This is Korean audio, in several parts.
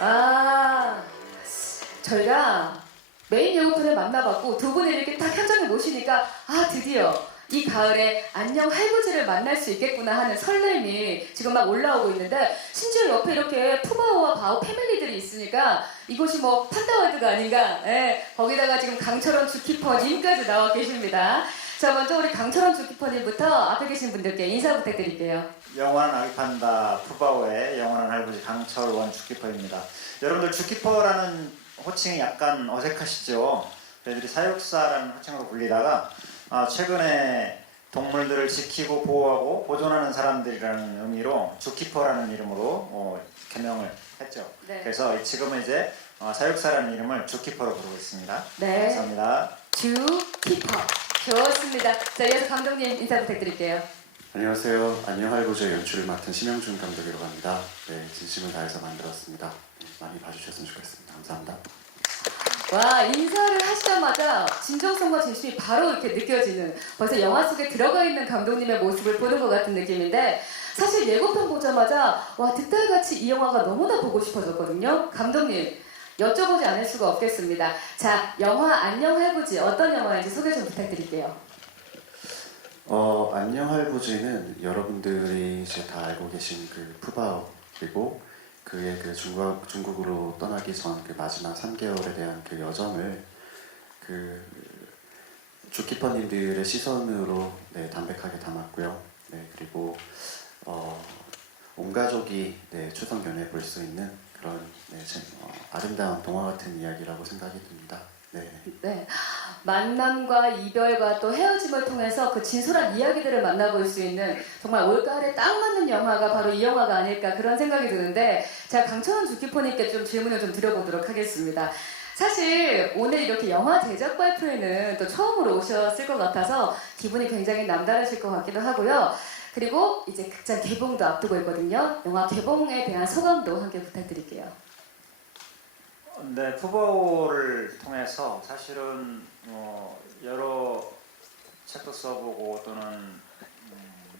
아, 저희가 메인 예고편을 만나봤고 두 분을 이렇게 딱 현장에 모시니까 드디어 이 가을에 안녕 할부지를 만날 수 있겠구나 하는 설렘이 지금 막 올라오고 있는데, 심지어 옆에 이렇게 푸바오와 바오 패밀리들이 있으니까 이곳이 뭐 판다월드가 아닌가. 거기다가 지금 강철원 주키퍼님까지 나와 계십니다. 자, 먼저 우리 강철원 주키퍼님부터 앞에 계신 분들께 인사 부탁드릴게요. 영원한 아기 판다 푸바오의 영원한 할아버지 강철원 주키퍼입니다. 여러분들 주키퍼라는 호칭이 약간 어색하시죠? 저희들이 사육사라는 호칭으로 불리다가 최근에 동물들을 지키고 보호하고 보존하는 사람들이라는 의미로 주키퍼라는 이름으로 개명을 했죠. 네. 그래서 지금은 이제 사육사라는 이름을 주키퍼로 부르고 있습니다. 네. 감사합니다. 주키퍼. 좋습니다. 자, 이어서 감독님 인사 부탁드릴게요. 안녕하세요. 안녕 할부지의 연출을 맡은 심영준 감독이라고 합니다. 네, 진심을 다해서 만들었습니다. 많이 봐주셨으면 좋겠습니다. 감사합니다. 와, 인사를 하시자마자 진정성과 진심이 바로 이렇게 느껴지는, 벌써 영화 속에 들어가 있는 감독님의 모습을 보는 것 같은 느낌인데, 사실 예고편 보자마자 득달같이 이 영화가 너무나 보고 싶어졌거든요. 감독님, 여쭤보지 않을 수가 없겠습니다. 자, 영화 안녕 할부지 어떤 영화인지 소개 좀 부탁드릴게요. 안녕 할부지는 여러분들이 이제 다 알고 계신 그 푸바오, 그리고 그의 그 중국으로 떠나기 전 그 마지막 3개월에 대한 그 여정을 그 주키퍼님들의 시선으로 담백하게 담았고요. 그리고 온 가족이 추석 연휴에 볼 수 있는 그런 아름다운 동화 같은 이야기라고 생각이 듭니다. 네. 만남과 이별과 또 헤어짐을 통해서 그 진솔한 이야기들을 만나볼 수 있는 정말 올가을에 딱 맞는 영화가 바로 이 영화가 아닐까, 그런 생각이 드는데, 제가 강철원 주키퍼님께 좀 질문을 좀 드려보도록 하겠습니다. 사실 오늘 이렇게 영화 제작 발표회는 또 처음으로 오셨을 것 같아서 기분이 굉장히 남다르실 것 같기도 하고요. 그리고 이제 극장 개봉도 앞두고 있거든요. 영화 개봉에 대한 소감도 함께 부탁드릴게요. 네, 푸바오를 통해서 사실은 여러 책도 써보고 또는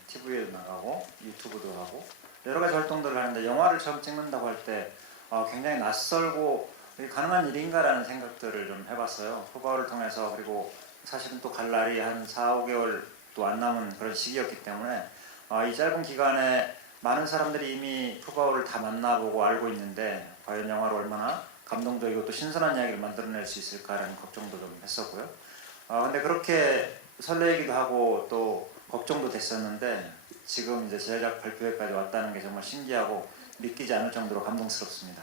TV에도 나가고 유튜브도 하고 여러 가지 활동들을 하는데, 영화를 처음 찍는다고 할 때 굉장히 낯설고 이게 가능한 일인가라는 생각들을 좀 해봤어요. 푸바오를 통해서. 그리고 사실은 또 갈 날이 한 4, 5개월도 안 남은 그런 시기였기 때문에 이 짧은 기간에 많은 사람들이 이미 푸바오를 다 만나보고 알고 있는데 과연 영화로 얼마나 감동적이고 또 신선한 이야기를 만들어낼 수 있을까라는 걱정도 좀 했었고요. 근데 그렇게 설레기도 하고 또 걱정도 됐었는데, 지금 이제 제작 발표회까지 왔다는 게 정말 신기하고 믿기지 않을 정도로 감동스럽습니다.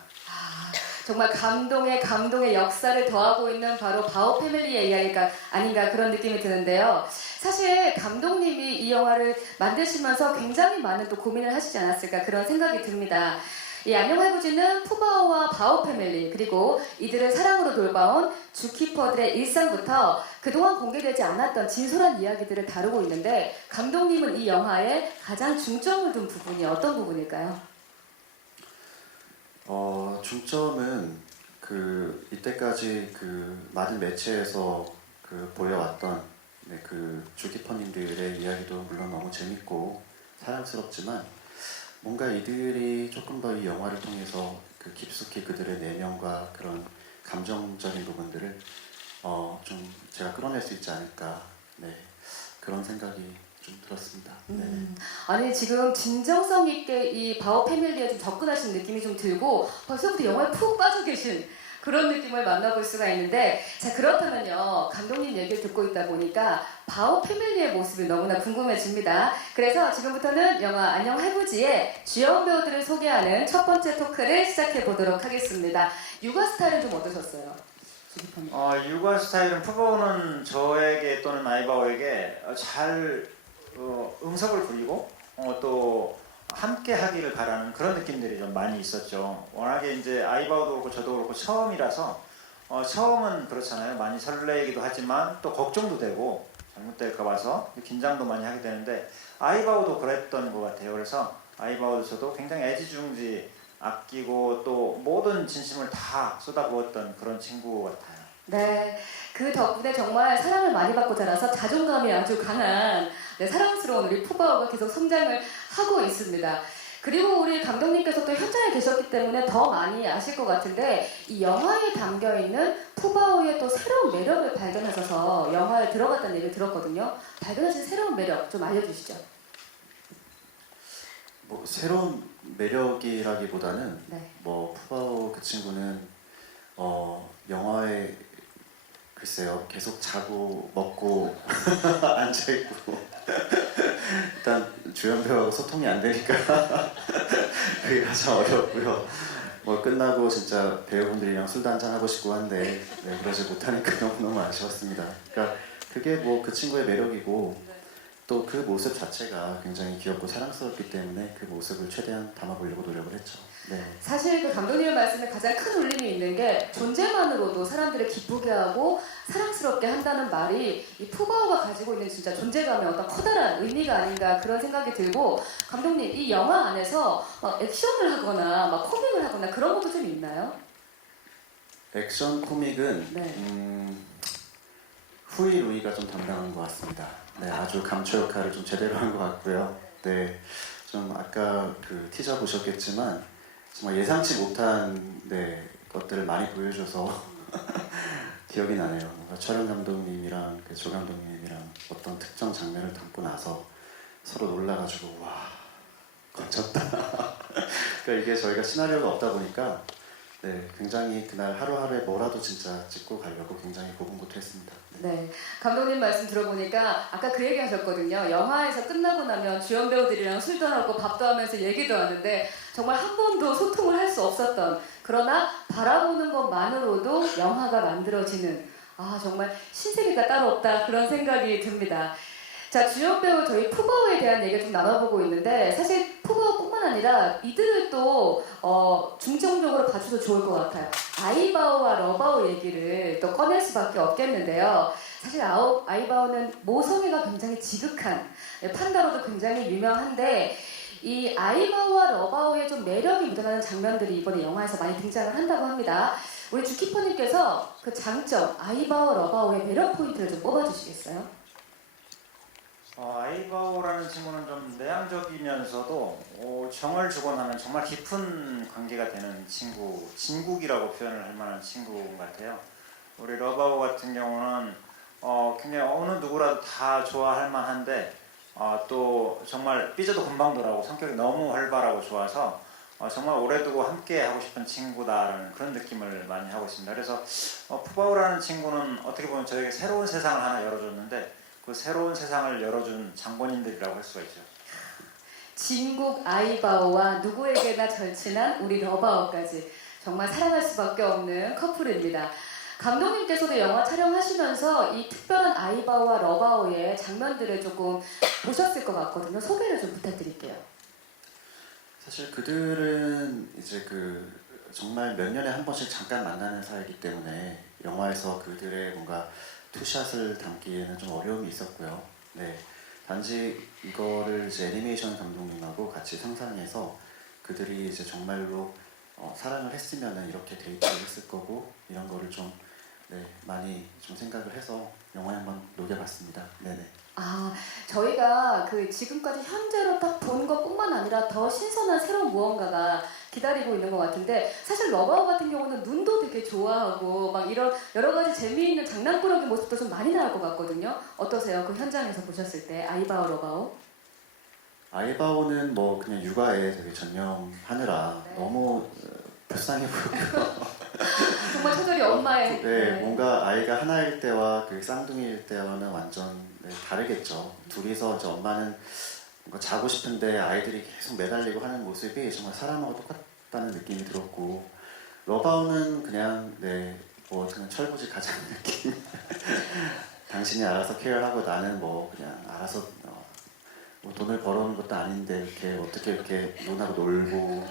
정말 감동의 역사를 더하고 있는 바로 바오 패밀리의 이야기가 아닌가, 그런 느낌이 드는데요. 사실 감독님이 이 영화를 만드시면서 굉장히 많은 또 고민을 하시지 않았을까, 그런 생각이 듭니다. 이 안녕 할부지는 푸바오와 바오 패밀리, 그리고 이들을 사랑으로 돌봐온 주키퍼들의 일상부터 그동안 공개되지 않았던 진솔한 이야기들을 다루고 있는데, 감독님은 이 영화에 가장 중점을 둔 부분이 어떤 부분일까요? 중점은 이때까지 많은 매체에서 보여왔던 그 주키퍼님들의 이야기도 물론 너무 재밌고 사랑스럽지만, 뭔가 이들이 조금 더 이 영화를 통해서 깊숙이 그들의 내면과 그런 감정적인 부분들을 좀 제가 끌어낼 수 있지 않을까, 그런 생각이 좀 들었습니다. 아니, 지금 진정성 있게 이 바오 패밀리에 좀 접근하신 느낌이 좀 들고 벌써부터 영화에 푹 빠져 계신 그런 느낌을 만나볼 수가 있는데, 자, 그렇다면요, 감독님 얘기를 듣고 있다 보니까 바오 패밀리의 모습이 너무나 궁금해집니다. 그래서 지금부터는 영화 안녕 할부지의 주연 배우들을 소개하는 첫 번째 토크를 시작해 보도록 하겠습니다. 육아 스타일은 좀 어떠셨어요? 육아 스타일은 푸바오는 저에게 또는 아이바오에게 잘 응석을 부리고 또 함께 하기를 바라는 그런 느낌들이 좀 많이 있었죠. 워낙에 이제 아이바오도 그렇고 저도 그렇고 처음이라서 처음은 그렇잖아요. 많이 설레기도 하지만 또 걱정도 되고 잘못될까 봐서 긴장도 많이 하게 되는데, 아이바오도 그랬던 것 같아요. 그래서 아이바오도 저도 굉장히 애지중지 아끼고 또 모든 진심을 다 쏟아부었던 그런 친구 같아요. 네, 그 덕분에 정말 사랑을 많이 받고 자라서 자존감이 아주 강한 사랑스러운 우리 푸바오가 계속 성장을 하고 있습니다. 그리고 우리 감독님께서 또 현장에 계셨기 때문에 더 많이 아실 것 같은데 이 영화에 담겨 있는 푸바오의 또 새로운 매력을 발견하셔서 영화에 들어갔다는 얘기를 들었거든요. 발견하신 새로운 매력 좀 알려주시죠. 뭐 새로운 매력이라기보다는 네. 뭐 푸바오 그 친구는 영화에 글쎄요 계속 자고 먹고 앉아 있고 일단 주연 배우하고 소통이 안 되니까 그게 가장 어렵고요. 뭐 끝나고 진짜 배우분들이랑 술도 한잔 하고 싶고 한데 네, 그러지 못하니까 너무 아쉬웠습니다. 그러니까 그게 뭐 그 친구의 매력이고 또 그 모습 자체가 굉장히 귀엽고 사랑스럽기 때문에 그 모습을 최대한 담아보려고 노력을 했죠. 네. 사실 그 감독님의 말씀에 가장 큰 울림이 있는 게 존재만으로도 사람들을 기쁘게 하고 사랑스럽게 한다는 말이 이 푸바오가 가지고 있는 진짜 존재감의 어떤 커다란 의미가 아닌가 그런 생각이 들고 감독님 이 영화 안에서 액션을 하거나 막 코믹을 하거나 그런 것도 좀 있나요? 액션 코믹은 네. 후이 루이가 좀 담당한 것 같습니다. 네, 아주 감초 역할을 좀 제대로 한 것 같고요. 네, 좀 아까 그 티저 보셨겠지만 정말 예상치 못한 것들을 많이 보여줘서 기억이 나네요. 뭔가 촬영 감독님이랑 조 감독님이랑 어떤 특정 장면을 담고 나서 서로 놀라가지고 와 거쳤다. 그러니까 이게 저희가 시나리오가 없다 보니까 네, 굉장히 그날 하루하루에 뭐라도 진짜 찍고 가려고 굉장히 고군분투했습니다. 네, 감독님 말씀 들어보니까 아까 그 얘기 하셨거든요. 영화에서 끝나고 나면 주연 배우들이랑 술도 하고 밥도 하면서 얘기도 하는데 정말 한 번도 소통을 할 수 없었던 그러나 바라보는 것만으로도 영화가 만들어지는 정말 신세계가 따로 없다 그런 생각이 듭니다. 자, 주연 배우 저희 푸바오에 대한 얘기를 좀 나눠보고 있는데 사실 푸바오뿐만 아니라 이들을 또 중점적으로 봐줘도 좋을 것 같아요. 아이바오와 러바오 얘기를 또 꺼낼 수밖에 없겠는데요. 사실 아이바오는 모성애가 굉장히 지극한 판다로도 굉장히 유명한데 이 아이바오와 러바오의 좀 매력이 묻어나는 장면들이 이번에 영화에서 많이 등장을 한다고 합니다. 우리 주키퍼님께서 그 장점 아이바오 러바오의 매력 포인트를 좀 뽑아주시겠어요? 아이바오라는 친구는 좀 내향적이면서도 정을 주고 나면 정말 깊은 관계가 되는 친구, 진국이라고 표현을 할 만한 친구 같아요. 우리 러바오 같은 경우는 굉장히 어느 누구라도 다 좋아할 만한데 또 정말 삐져도 금방 돌아오고 성격이 너무 활발하고 좋아서 정말 오래 두고 함께 하고 싶은 친구다라는 그런 느낌을 많이 하고 있습니다. 그래서 푸바오라는 친구는 어떻게 보면 저에게 새로운 세상을 하나 열어줬는데 그 새로운 세상을 열어준 장본인들이라고 할 수가 있죠. 진국 아이바오와 누구에게나 절친한 우리 러바오까지 정말 사랑할 수밖에 없는 커플입니다. 감독님께서도 영화 촬영하시면서 이 특별한 아이바오와 러바오의 장면들을 조금 보셨을 것 같거든요. 소개를 좀 부탁드릴게요. 사실 그들은 이제 정말 몇 년에 한 번씩 잠깐 만나는 사이이기 때문에 영화에서 그들의 뭔가 투샷을 담기에는 좀 어려움이 있었고요. 네, 단지 이거를 이제 애니메이션 감독님하고 같이 상상해서 그들이 이제 정말로 사랑을 했으면은 이렇게 데이트를 했을 거고 이런 거를 좀 많이 좀 생각을 해서 영화에 한번 녹여봤습니다. 네네. 저희가 그 지금까지 현재로 딱 본 것뿐만 아니라 더 신선한 새로운 무언가가 기다리고 있는 것 같은데 사실 러바오 같은 경우는 눈도 되게 좋아하고 막 이런 여러 가지 재미있는 장난꾸러기 모습도 좀 많이 나올 것 같거든요. 어떠세요? 그 현장에서 보셨을 때 아이바오, 러바오? 아이바오는 뭐 그냥 육아에 되게 전념하느라 네. 너무 불쌍해 보였고요. 정말 처절히 엄마의 네, 뭔가 아이가 하나일 때와 그 쌍둥이일 때와는 완전 다르겠죠. 둘이서 이제 엄마는 뭔가 자고 싶은데 아이들이 계속 매달리고 하는 모습이 정말 사람하고 똑같다는 느낌이 들었고 러바오는 그냥 뭐 그냥 철부지 가자는 느낌. 당신이 알아서 케어하고 나는 뭐 그냥 알아서 뭐 돈을 벌어오는 것도 아닌데 이렇게 어떻게 이렇게 누나로 놀고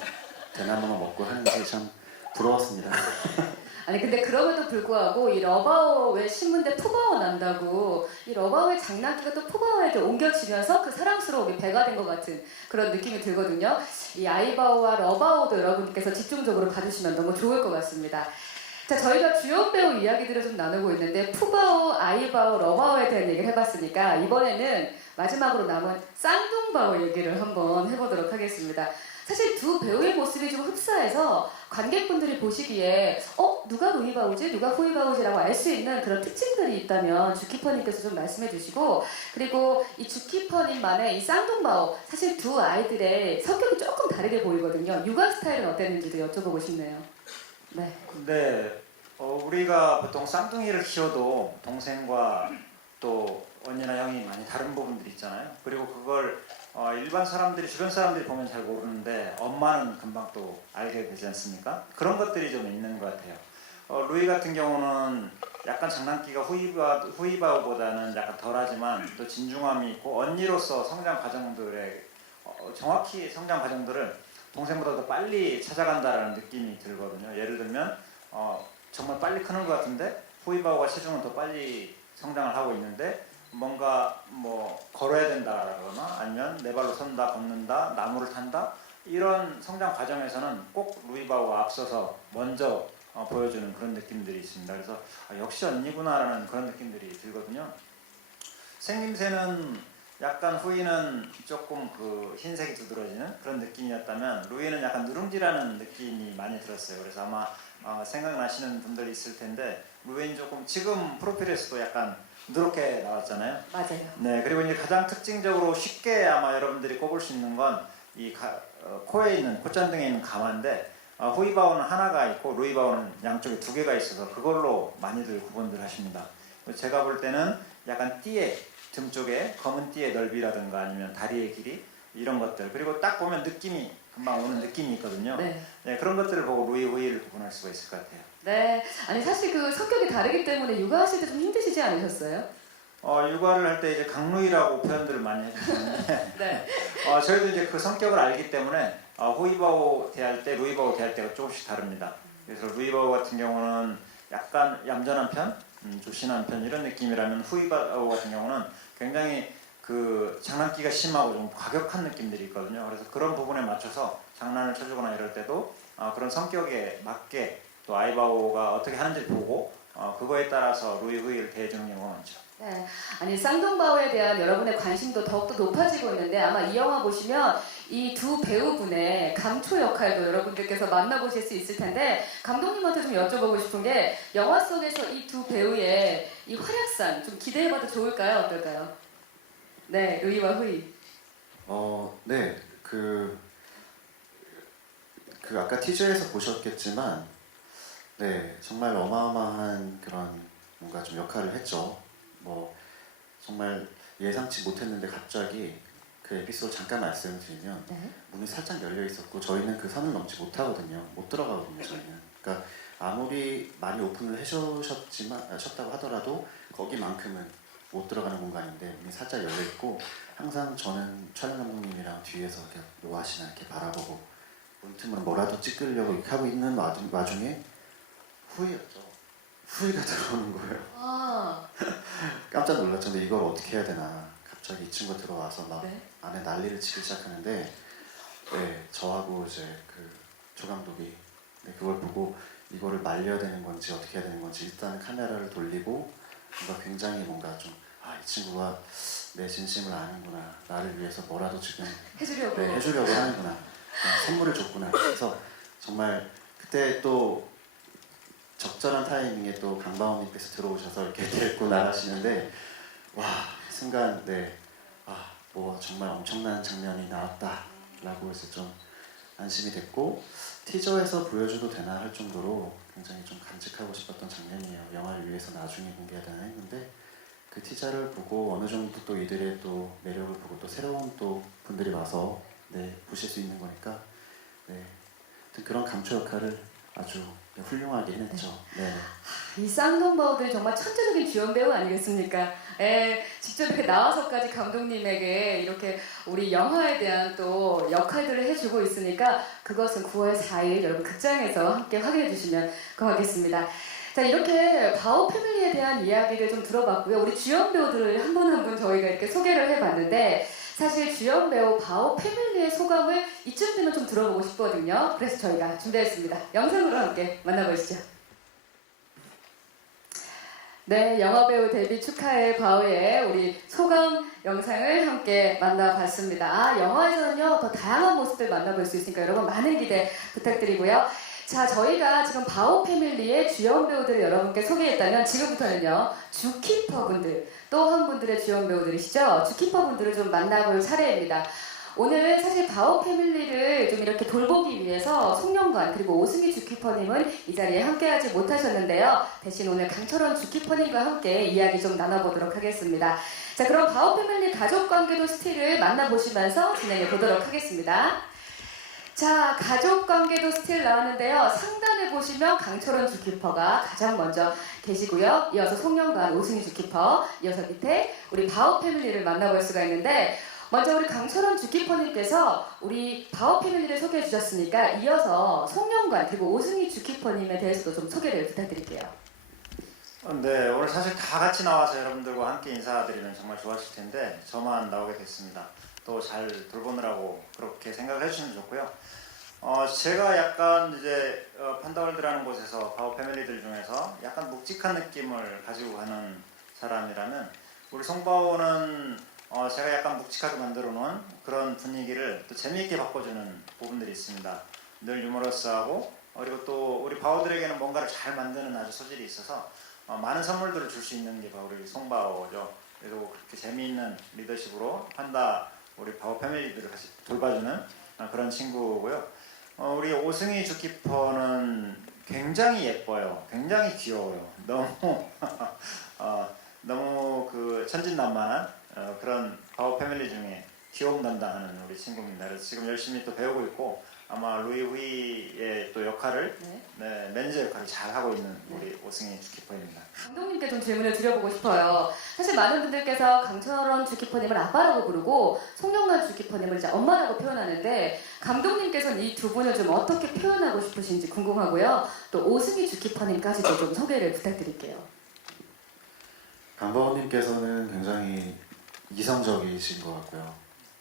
대나무만 먹고 하는지 참 부러웠습니다. 아니 근데 그럼에도 불구하고 이 러바오 왜 신문대 푸바오 난다고 이 러바오의 장난기가 또 푸바오에게 옮겨지면서 그 사랑스러움이 배가 된 것 같은 그런 느낌이 들거든요. 이 아이바오와 러바오도 여러분께서 집중적으로 봐주시면 너무 좋을 것 같습니다. 자, 저희가 주연 배우 이야기들을 좀 나누고 있는데 푸바오, 아이바오, 러바오에 대한 얘기를 해봤으니까 이번에는 마지막으로 남은 쌍둥바오 얘기를 한번 해보도록 하겠습니다. 사실 두 배우의 모습이 좀 흡사해서 관객분들이 보시기에 누가 루이바오지? 누가 후이바오지라고 알 수 있는 그런 특징들이 있다면 주키퍼님께서 좀 말씀해 주시고, 그리고 이 주키퍼님만의 이 쌍둥바오, 사실 두 아이들의 성격이 조금 다르게 보이거든요. 육아 스타일은 어땠는지도 여쭤보고 싶네요. 네. 근데 우리가 보통 쌍둥이를 키워도 동생과 또 언니나 형이 많이 다른 부분들이 있잖아요. 그리고 그걸 일반 사람들이, 주변 사람들이 보면 잘 모르는데 엄마는 금방 또 알게 되지 않습니까? 그런 것들이 좀 있는 것 같아요. 루이 같은 경우는 약간 장난기가 후이바오보다는 약간 덜하지만 또 진중함이 있고, 언니로서 성장 과정들에 정확히 성장 과정들을 동생보다 더 빨리 찾아간다라는 느낌이 들거든요. 예를 들면 정말 빨리 크는 것 같은데 후이바오가 체중은 더 빨리 성장을 하고 있는데, 뭔가 뭐 걸어야 된다거나 아니면 네 발로 선다, 걷는다, 나무를 탄다, 이런 성장 과정에서는 꼭 루이바오가 앞서서 먼저 보여주는 그런 느낌들이 있습니다. 그래서 역시 언니구나라는 그런 느낌들이 들거든요. 생김새는 약간 후이는 조금 그 흰색이 두드러지는 그런 느낌이었다면, 루이는 약간 누룽지라는 느낌이 많이 들었어요. 그래서 아마 생각나시는 분들이 있을 텐데, 루이는 조금 지금 프로필에서도 약간 누렇게 나왔잖아요. 맞아요. 네, 그리고 이제 가장 특징적으로 쉽게 아마 여러분들이 꼽을 수 있는 건 이 코에 있는, 콧잔등에 있는 가마인데, 후이바오는 하나가 있고 루이바오는 양쪽에 두 개가 있어서 그걸로 많이들 구분들 하십니다. 제가 볼 때는 약간 띠에, 등 쪽에 검은 띠의 넓이라든가 아니면 다리의 길이, 이런 것들, 그리고 딱 보면 느낌이 금방 오는 느낌이 있거든요. 네. 네, 그런 것들을 보고 루이, 후이를 구분할 수가 있을 것 같아요. 네. 아니 사실 그 성격이 다르기 때문에 육아하실 때 좀 힘드시지 않으셨어요? 육아를 할 때 이제 강루이라고 표현들을 많이 해주시는데 네. 저희도 이제 그 성격을 알기 때문에 후이바오 대할 때, 루이바오 대할 때가 조금씩 다릅니다. 그래서 루이바오 같은 경우는 약간 얌전한 편, 조신한 편, 이런 느낌이라면 후이바오 같은 경우는 굉장히 그 장난기가 심하고 좀 과격한 느낌들이 있거든요. 그래서 그런 부분에 맞춰서 장난을 쳐주거나 이럴 때도 그런 성격에 맞게 또 아이바오가 어떻게 하는지를 보고 그거에 따라서 루이, 후이를 대해주는 경우가 많죠. 네. 아니 쌍둥바오에 대한 여러분의 관심도 더욱더 높아지고 있는데, 아마 이 영화 보시면 이 두 배우분의 감초 역할도 여러분들께서 만나보실 수 있을 텐데, 감독님한테 좀 여쭤보고 싶은 게, 영화 속에서 이 두 배우의 이 활약상 좀 기대해봐도 좋을까요? 어떨까요? 네, 루이와 후이. 네, 아까 티저에서 보셨겠지만, 네, 정말 어마어마한 그런 뭔가 좀 역할을 했죠. 뭐 정말 예상치 못했는데 갑자기 그 에피소드 잠깐 말씀드리면, 네. 문이 살짝 열려 있었고 저희는 그 선을 넘지 못하거든요. 못 들어가거든요, 저희는. 그러니까 아무리 많이 오픈을 하셨다고 하더라도 거기만큼은 못 들어가는 공간인데 문이 살짝 열려 있고, 항상 저는 촬영 감독님이랑 뒤에서 이렇게 노하시나 이렇게 바라보고 문틈으로 뭐라도 찍으려고 이렇게 하고 있는 와중에 후이였죠. 후이가 들어오는 거예요. 깜짝 놀랐죠. 근데 이걸 어떻게 해야 되나. 갑자기 이 친구가 들어와서 막 네. 안에 난리를 치기 시작하는데, 네, 저하고 이제 그 조 감독이 그걸 보고 이거를 말려야 되는 건지 어떻게 해야 되는 건지 일단 카메라를 돌리고, 뭔가 굉장히 뭔가 좀 이 친구가 내 진심을 아는구나. 나를 위해서 뭐라도 지금 해주려고. 네, 해주려고 하는구나. 선물을 줬구나. 그래서 정말 그때 또 적절한 타이밍에 또 강바오님께서 들어오셔서 이렇게 데리고 나가시는데, 와, 순간 뭐 정말 엄청난 장면이 나왔다라고 해서 좀 안심이 됐고, 티저에서 보여줘도 되나 할 정도로 굉장히 좀 간직하고 싶었던 장면이에요. 영화를 위해서 나중에 공개가 되나 했는데, 그 티저를 보고 어느 정도 또 이들의 또 매력을 보고 또 새로운 또 분들이 와서 보실 수 있는 거니까, 그런 감초 역할을 아주 훌륭하게 해냈죠. 네. 이 쌍둥바오들이 정말 천재적인 주연 배우 아니겠습니까? 직접 이렇게 나와서까지 감독님에게 이렇게 우리 영화에 대한 또 역할들을 해주고 있으니까, 그것은 9월 4일 여러분 극장에서 함께 확인해 주시면 고맙겠습니다. 자, 이렇게 바오 패밀리에 대한 이야기를 좀 들어봤고요. 우리 주연 배우들을 한 분 한 분 저희가 이렇게 소개를 해봤는데, 사실 주연 배우 바오 패밀리의 소감을 이쯤 되면 좀 들어보고 싶거든요. 그래서 저희가 준비했습니다. 영상으로 함께 만나보시죠. 네, 영화배우 데뷔 축하해 바우의 우리 소감 영상을 함께 만나봤습니다. 영화에서는요, 더 다양한 모습들 만나볼 수 있으니까 여러분 많은 기대 부탁드리고요. 자, 저희가 지금 바오 패밀리의 주연 배우들을 여러분께 소개했다면 지금부터는요, 주키퍼 분들, 또 한 분들의 주연 배우들이시죠? 주키퍼 분들을 좀 만나볼 차례입니다. 오늘 사실 바오 패밀리를 좀 이렇게 돌보기 위해서 송영관 그리고 오승희 주키퍼님은 이 자리에 함께하지 못하셨는데요. 대신 오늘 강철원 주키퍼님과 함께 이야기 좀 나눠보도록 하겠습니다. 자, 그럼 바오 패밀리 가족관계도 스틸을 만나보시면서 진행해 보도록 하겠습니다. 자, 가족관계도 스틸 나왔는데요. 상단에 보시면 강철원 주키퍼가 가장 먼저 계시고요. 이어서 송영관, 오승희 주키퍼, 이어서 밑에 우리 바오 패밀리를 만나볼 수가 있는데 먼저 우리 강철원 주키퍼님께서 우리 바오 패밀리를 소개해 주셨으니까 이어서 송영관 그리고 오승희 주키퍼님에 대해서도 좀 소개를 부탁드릴게요. 네, 오늘 사실 다 같이 나와서 여러분들과 함께 인사드리면 정말 좋았을 텐데 저만 나오게 됐습니다. 또 잘 돌보느라고 그렇게 생각을 해주시면 좋고요. 제가 약간 이제 판다월드라는 곳에서 바오 패밀리들 중에서 약간 묵직한 느낌을 가지고 가는 사람이라면 우리 송바오는 제가 약간 묵직하게 만들어 놓은 그런 분위기를 또 재미있게 바꿔주는 부분들이 있습니다. 늘 유머러스하고 그리고 또 우리 바오들에게는 뭔가를 잘 만드는 아주 소질이 있어서 많은 선물들을 줄 수 있는 게 바로 우리 송바오죠. 그리고 그렇게 재미있는 리더십으로 판다 우리 바오 패밀리들을 같이 돌봐주는 그런 친구고요. 우리 오승희 주키퍼는 굉장히 예뻐요. 굉장히 귀여워요. 너무 너무 그 천진난만한 그런 바오 패밀리 중에 귀여움 담당하는 우리 친구입니다. 그래서 지금 열심히 또 배우고 있고 아마 루이 후이의 또 역할을 매니저 역할을 잘 하고 있는 우리 오승희 주키퍼입니다. 감독님께 좀 질문을 드려보고 싶어요. 사실 많은 분들께서 강철원 주키퍼님을 아빠라고 부르고 송영관 주키퍼님을 이제 엄마라고 표현하는데 감독님께서는 이 두 분을 좀 어떻게 표현하고 싶으신지 궁금하고요. 또 오승희 주키퍼님까지도 좀 소개를 부탁드릴게요. 강바오님께서는 굉장히 이성적이신 것 같고요.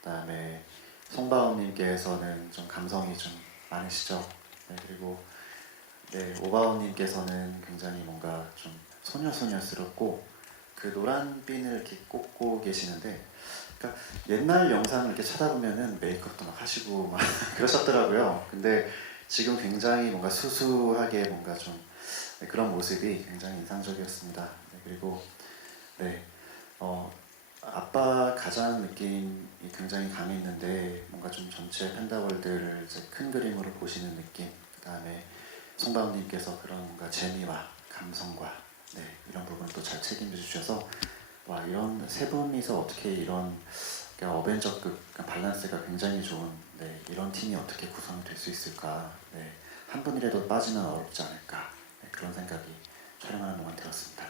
그다음에 송바오님께서는 좀 감성이 좀 많으시죠. 네, 그리고 오바오님께서는 굉장히 뭔가 좀 소녀소녀스럽고 그 노란 핀을 이렇게 꽂고 계시는데, 그러니까 옛날 영상을 이렇게 찾아보면은 메이크업도 막 하시고 막 그러셨더라고요. 근데 지금 굉장히 뭔가 수수하게 뭔가 좀 그런 모습이 굉장히 인상적이었습니다. 네, 그리고 아빠 가장 느낌이 굉장히 강했는데 뭔가 좀 전체 팬다월드를 이제 큰 그림으로 보시는 느낌. 그다음에 송바오님께서 그런 뭔가 재미와 감성과 이런 부분을 또 잘 책임져 주셔서 와, 이런 세 분이서 어떻게 이런 그러니까 어벤져급 그러니까 밸런스가 굉장히 좋은 이런 팀이 어떻게 구성이 될 수 있을까. 한 분이라도 빠지면 어렵지 않을까. 그런 생각이 촬영하는 동안 들었습니다.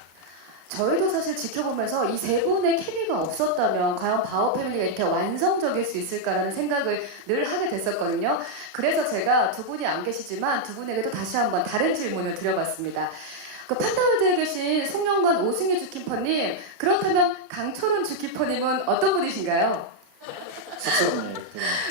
저희도 사실 지켜보면서 이 세 분의 케미가 없었다면 과연 바오 패밀리가 이렇게 완성적일 수 있을까라는 생각을 늘 하게 됐었거든요. 그래서 제가 두 분이 안 계시지만 두 분에게도 다시 한번 다른 질문을 드려봤습니다. 그 판다월드에 계신 송영관 오승희 주키퍼님, 그렇다면 강철원 주키퍼님은 어떤 분이신가요? 쑥스럽네요.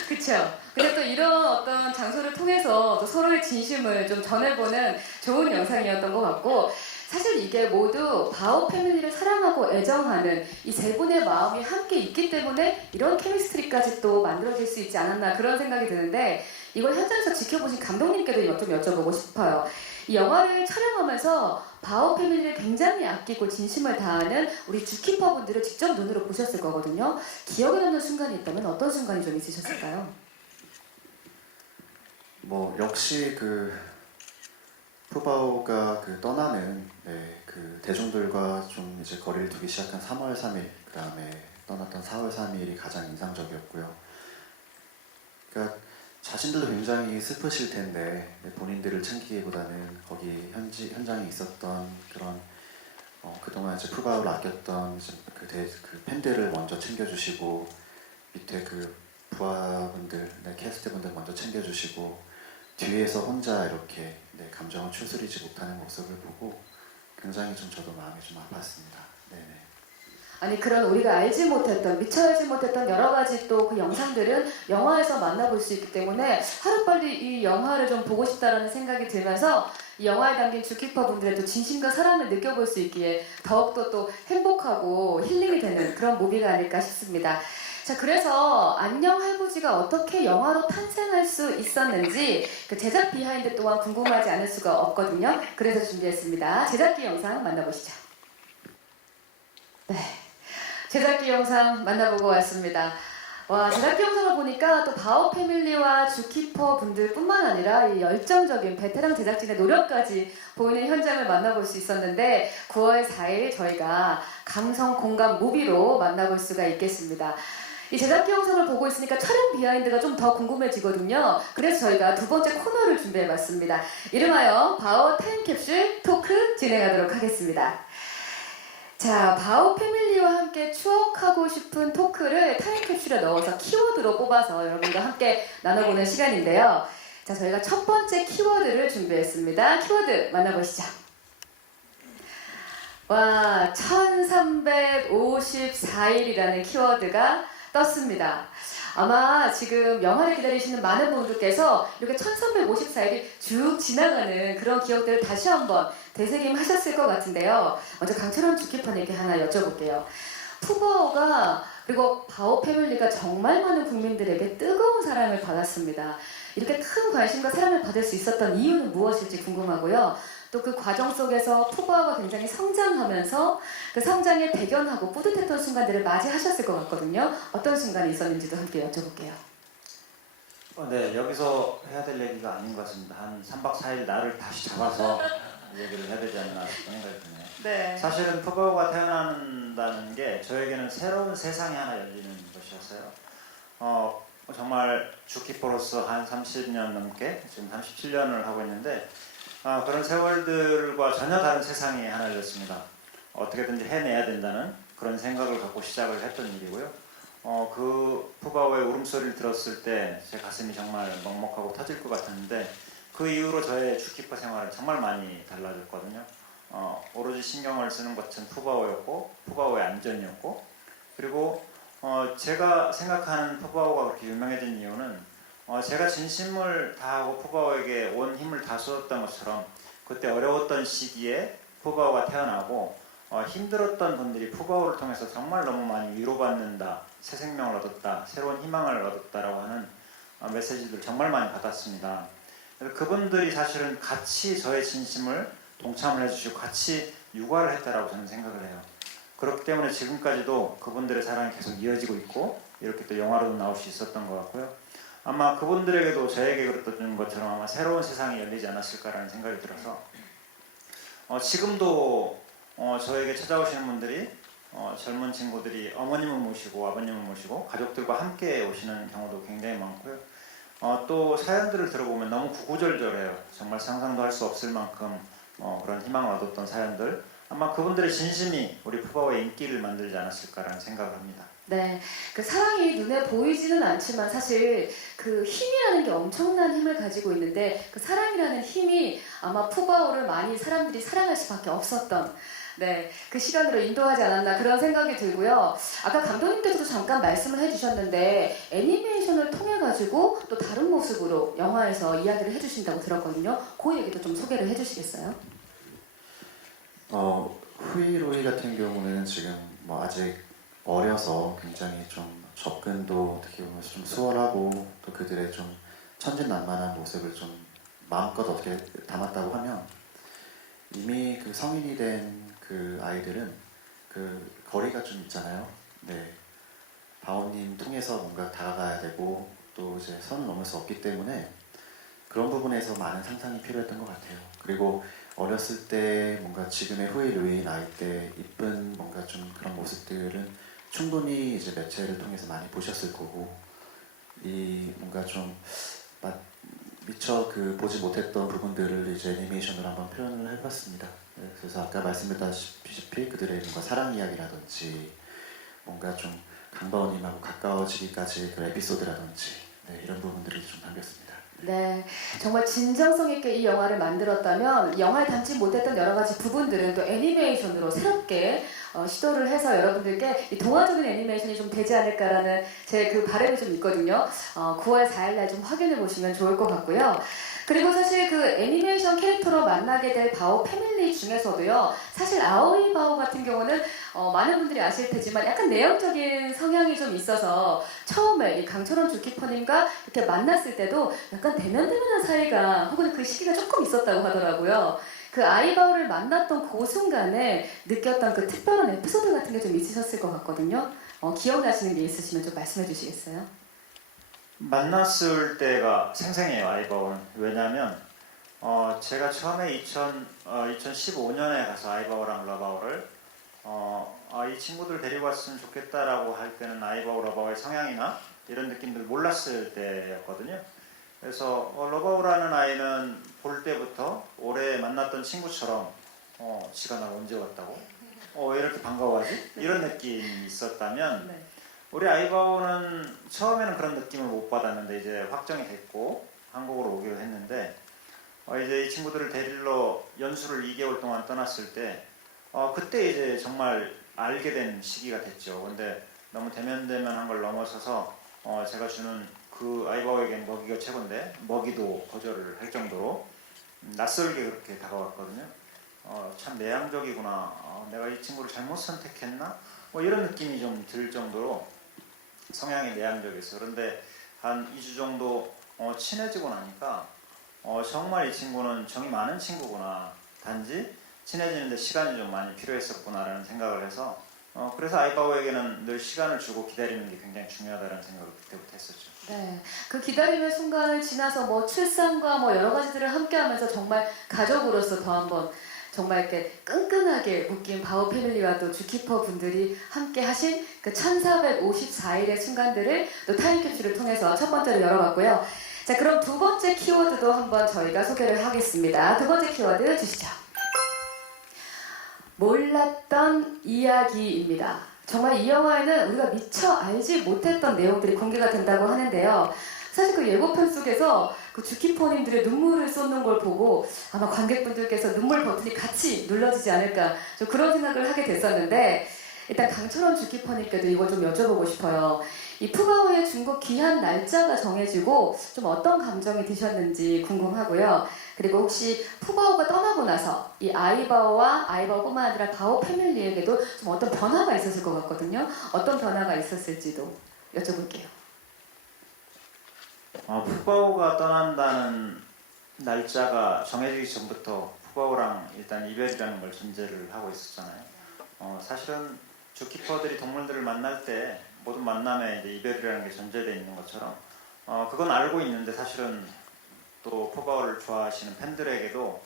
그렇죠. 근데 또 이런 어떤 장소를 통해서 또 서로의 진심을 좀 전해보는 좋은 영상이었던 것 같고, 사실 이게 모두 바오 패밀리를 사랑하고 애정하는 이 세 분의 마음이 함께 있기 때문에 이런 케미스트리까지 또 만들어질 수 있지 않았나 그런 생각이 드는데, 이걸 현장에서 지켜보신 감독님께도 좀 여쭤보고 싶어요. 이 영화를 촬영하면서 바오 패밀리를 굉장히 아끼고 진심을 다하는 우리 주키퍼 분들을 직접 눈으로 보셨을 거거든요. 기억에 남는 순간이 있다면 어떤 순간이 좀 있으셨을까요? 뭐 역시 푸바오가 떠나는 그 대중들과 좀 이제 거리를 두기 시작한 3월 3일, 그 다음에 떠났던 4월 3일이 가장 인상적이었고요. 그러니까 자신들도 굉장히 슬프실 텐데 본인들을 챙기기보다는 거기 현장에 있었던 그런 그동안 이제 푸바오를 아꼈던 이제 그 팬들을 먼저 챙겨주시고 밑에 그 부하분들, 캐스트분들 먼저 챙겨주시고 뒤에서 혼자 이렇게 감정을 추스리지 못하는 모습을 보고 굉장히 좀 저도 마음이 좀 아팠습니다. 네네. 아니 그런 우리가 알지 못했던 미처 알지 못했던 여러 가지 또 그 영상들은 영화에서 만나볼 수 있기 때문에 하루빨리 이 영화를 좀 보고 싶다라는 생각이 들면서 이 영화에 담긴 주키퍼 분들의 또 진심과 사랑을 느껴볼 수 있기에 더욱더 또 행복하고 힐링이 되는 그런 무비가 아닐까 싶습니다. 자, 그래서 안녕 할부지가 어떻게 영화로 탄생할 수 있었는지 그 제작 비하인드 또한 궁금하지 않을 수가 없거든요. 그래서 준비했습니다. 제작기 영상 만나보시죠. 네, 제작기 영상 만나보고 왔습니다. 와, 제작기 영상을 보니까 또 바오 패밀리와 주키퍼 분들뿐만 아니라 이 열정적인 베테랑 제작진의 노력까지 보이는 현장을 만나볼 수 있었는데 9월 4일 저희가 감성 공감 무비로 만나볼 수가 있겠습니다. 이 제작기 영상을 보고 있으니까 촬영 비하인드가 좀 더 궁금해지거든요. 그래서 저희가 두 번째 코너를 준비해봤습니다. 이름하여 바오 타임캡슐 토크 진행하도록 하겠습니다. 자, 바오 패밀리와 함께 추억하고 싶은 토크를 타임캡슐에 넣어서 키워드로 뽑아서 여러분과 함께 나눠보는 시간인데요. 자, 저희가 첫 번째 키워드를 준비했습니다. 키워드 만나보시죠. 와, 1354일이라는 키워드가 떴습니다. 아마 지금 영화를 기다리시는 많은 분들께서 이렇게 1354일이 쭉 지나가는 그런 기억들을 다시 한번 되새김하셨을 것 같은데요. 먼저 강철원 주키퍼님께 하나 여쭤볼게요. 푸바오가 그리고 바오 패밀리가 정말 많은 국민들에게 뜨거운 사랑을 받았습니다. 이렇게 큰 관심과 사랑을 받을 수 있었던 이유는 무엇일지 궁금하고요. 또 그 과정 속에서 푸바오가 굉장히 성장하면서 그 성장에 대견하고 뿌듯했던 순간들을 맞이하셨을 것 같거든요. 어떤 순간이 있었는지도 함께 여쭤볼게요. 네, 여기서 해야 될 얘기가 아닌 것 같습니다. 한 3박 4일 날을 다시 잡아서 얘기를 해야 되지 않나 생각이 드네요. 네. 사실은 푸바오가 태어난다는 게 저에게는 새로운 세상이 하나 열리는 것이었어요. 정말 주키퍼로서 한 30년 넘게 지금 37년을 하고 있는데 그런 세월들과 전혀 다른 세상이 하나 열렸습니다. 어떻게든지 해내야 된다는 그런 생각을 갖고 시작을 했던 일이고요. 그 푸바오의 울음소리를 들었을 때 제 가슴이 정말 먹먹하고 터질 것 같았는데 그 이후로 저의 주키퍼 생활은 정말 많이 달라졌거든요. 오로지 신경을 쓰는 것은 푸바오였고 푸바오의 안전이었고 그리고 제가 생각하는 푸바오가 그렇게 유명해진 이유는 제가 진심을 다하고 푸바오에게 온 힘을 다 쏟았던 것처럼 그때 어려웠던 시기에 푸바오가 태어나고 힘들었던 분들이 푸바오를 통해서 정말 너무 많이 위로받는다, 새 생명을 얻었다, 새로운 희망을 얻었다라고 하는 메시지들을 정말 많이 받았습니다. 그래서 그분들이 사실은 같이 저의 진심을 동참을 해주시고 같이 육아를 했다라고 저는 생각을 해요. 그렇기 때문에 지금까지도 그분들의 사랑이 계속 이어지고 있고 이렇게 또 영화로도 나올 수 있었던 것 같고요. 아마 그분들에게도 저에게 그랬던 것처럼 아마 새로운 세상이 열리지 않았을까라는 생각이 들어서 지금도 저에게 찾아오시는 분들이 젊은 친구들이 어머님을 모시고 아버님을 모시고 가족들과 함께 오시는 경우도 굉장히 많고요. 또 사연들을 들어보면 너무 구구절절해요. 정말 상상도 할 수 없을 만큼 그런 희망을 얻었던 사연들 아마 그분들의 진심이 우리 푸바오의 인기를 만들지 않았을까라는 생각을 합니다. 네, 그 사랑이 눈에 보이지는 않지만 사실 그 힘이라는 게 엄청난 힘을 가지고 있는데 그 사랑이라는 힘이 아마 푸바오를 많이 사람들이 사랑할 수밖에 없었던 그 시간으로 인도하지 않았나 그런 생각이 들고요. 아까 감독님께서도 잠깐 말씀을 해주셨는데 애니메이션을 통해 가지고 또 다른 모습으로 영화에서 이야기를 해주신다고 들었거든요. 그 얘기도 좀 소개를 해주시겠어요? 후이로이 같은 경우는 지금 뭐 아직 어려서 굉장히 좀 접근도 어떻게 보면 좀 수월하고 또 그들의 좀 천진난만한 모습을 좀 마음껏 어떻게 담았다고 하면 이미 그 성인이 된 그 아이들은 그 거리가 좀 있잖아요. 네, 바오님 통해서 뭔가 다가가야 되고 또 이제 선을 넘을 수 없기 때문에 그런 부분에서 많은 상상이 필요했던 것 같아요. 그리고 어렸을 때 뭔가 지금의 후이루이 나이 때 이쁜 뭔가 좀 그런 모습들은 충분히 이제 매체를 통해서 많이 보셨을 거고 이 뭔가 좀 미처 그 보지 못했던 부분들을 이제 애니메이션으로 한번 표현을 해봤습니다. 그래서 아까 말씀드렸다시피 그들의 뭔가 사랑 이야기라든지 뭔가 좀 강바오님하고 가까워지기까지 그 에피소드라든지 이런 부분들이 좀 담겼습니다. 네, 정말 진정성 있게 이 영화를 만들었다면 영화에 담지 못했던 여러 가지 부분들은 또 애니메이션으로 새롭게 시도를 해서 여러분들께 이 동화적인 애니메이션이 좀 되지 않을까라는 제 그 바람이 좀 있거든요. 9월 4일날 좀 확인해 보시면 좋을 것 같고요. 그리고 사실 그 애니메이션 캐릭터로 만나게 될 바오 패밀리 중에서도요. 사실 아오이 바오 같은 경우는 많은 분들이 아실 테지만 약간 내향적인 성향이 좀 있어서 처음에 이 강철원 주키퍼님과 이렇게 만났을 때도 약간 대면대면한 사이가 혹은 그 시기가 조금 있었다고 하더라고요. 그 아이바오를 만났던 그 순간에 느꼈던 그 특별한 에피소드 같은 게 좀 있으셨을 것 같거든요. 기억나시는 게 있으시면 좀 말씀해 주시겠어요? 만났을 때가 생생해요, 아이바오는. 왜냐면 제가 처음에 2015년에 가서 아이바오랑 러바오를 이 친구들 데리고 왔으면 좋겠다라고 할 때는 아이바오 러바오의 성향이나 이런 느낌들 몰랐을 때였거든요. 그래서 러바오라는 아이는 볼 때부터 올해 만났던 친구처럼 지가 나 언제 왔다고? 왜 이렇게 반가워하지? 이런 느낌이 있었다면 네. 우리 아이바오는 처음에는 그런 느낌을 못 받았는데 이제 확정이 됐고 한국으로 오기로 했는데 이제 이 친구들을 데리러 연수를 2개월 동안 떠났을 때 그때 이제 정말 알게 된 시기가 됐죠. 근데 너무 대면대면한 걸 넘어서서 제가 주는 그 아이바오에겐 먹이가 최고인데 먹이도 거절을 할 정도로 낯설게 그렇게 다가왔거든요. 참 내향적이구나. 내가 이 친구를 잘못 선택했나? 뭐 이런 느낌이 좀 들 정도로 성향이 내향적이었어요. 그런데 한 2주 정도 친해지고 나니까 정말 이 친구는 정이 많은 친구구나. 단지 친해지는데 시간이 좀 많이 필요했었구나라는 생각을 해서 그래서 아이바오에게는 늘 시간을 주고 기다리는 게 굉장히 중요하다는 생각을 그때부터 했었죠. 네, 그 기다림의 순간을 지나서 뭐 출산과 뭐 여러 가지들을 함께하면서 정말 가족으로서 더 한번 정말 이렇게 끈끈하게 묶인 바오 패밀리와 또 주키퍼 분들이 함께 하신 그 1454일의 순간들을 또 타임캡슐을 통해서 첫 번째로 열어봤고요. 자, 그럼 두 번째 키워드도 한번 저희가 소개를 하겠습니다. 두 번째 키워드 주시죠. 몰랐던 이야기입니다. 정말 이 영화에는 우리가 미처 알지 못했던 내용들이 공개가 된다고 하는데요. 사실 그 예고편 속에서 그 주키퍼님들의 눈물을 쏟는 걸 보고 아마 관객분들께서 눈물 버튼이 같이 눌러지지 않을까 좀 그런 생각을 하게 됐었는데 일단 강철원 주키퍼님께도 이걸 좀 여쭤보고 싶어요. 이 푸바오의 중국 귀한 날짜가 정해지고 좀 어떤 감정이 드셨는지 궁금하고요. 그리고 혹시 푸바오가 떠나고 나서 이 아이바오와 아이바오뿐만 아니라 바오 패밀리에게도 좀 어떤 변화가 있었을 것 같거든요. 어떤 변화가 있었을지도 여쭤볼게요. 푸바오가 떠난다는 날짜가 정해지기 전부터 푸바오랑 일단 이별이라는 걸 전제를 하고 있었잖아요. 사실은 주키퍼들이 동물들을 만날 때 모든 만남에 이제 이별이라는 게 전제되어 있는 것처럼 그건 알고 있는데 사실은 또 푸바오를 좋아하시는 팬들에게도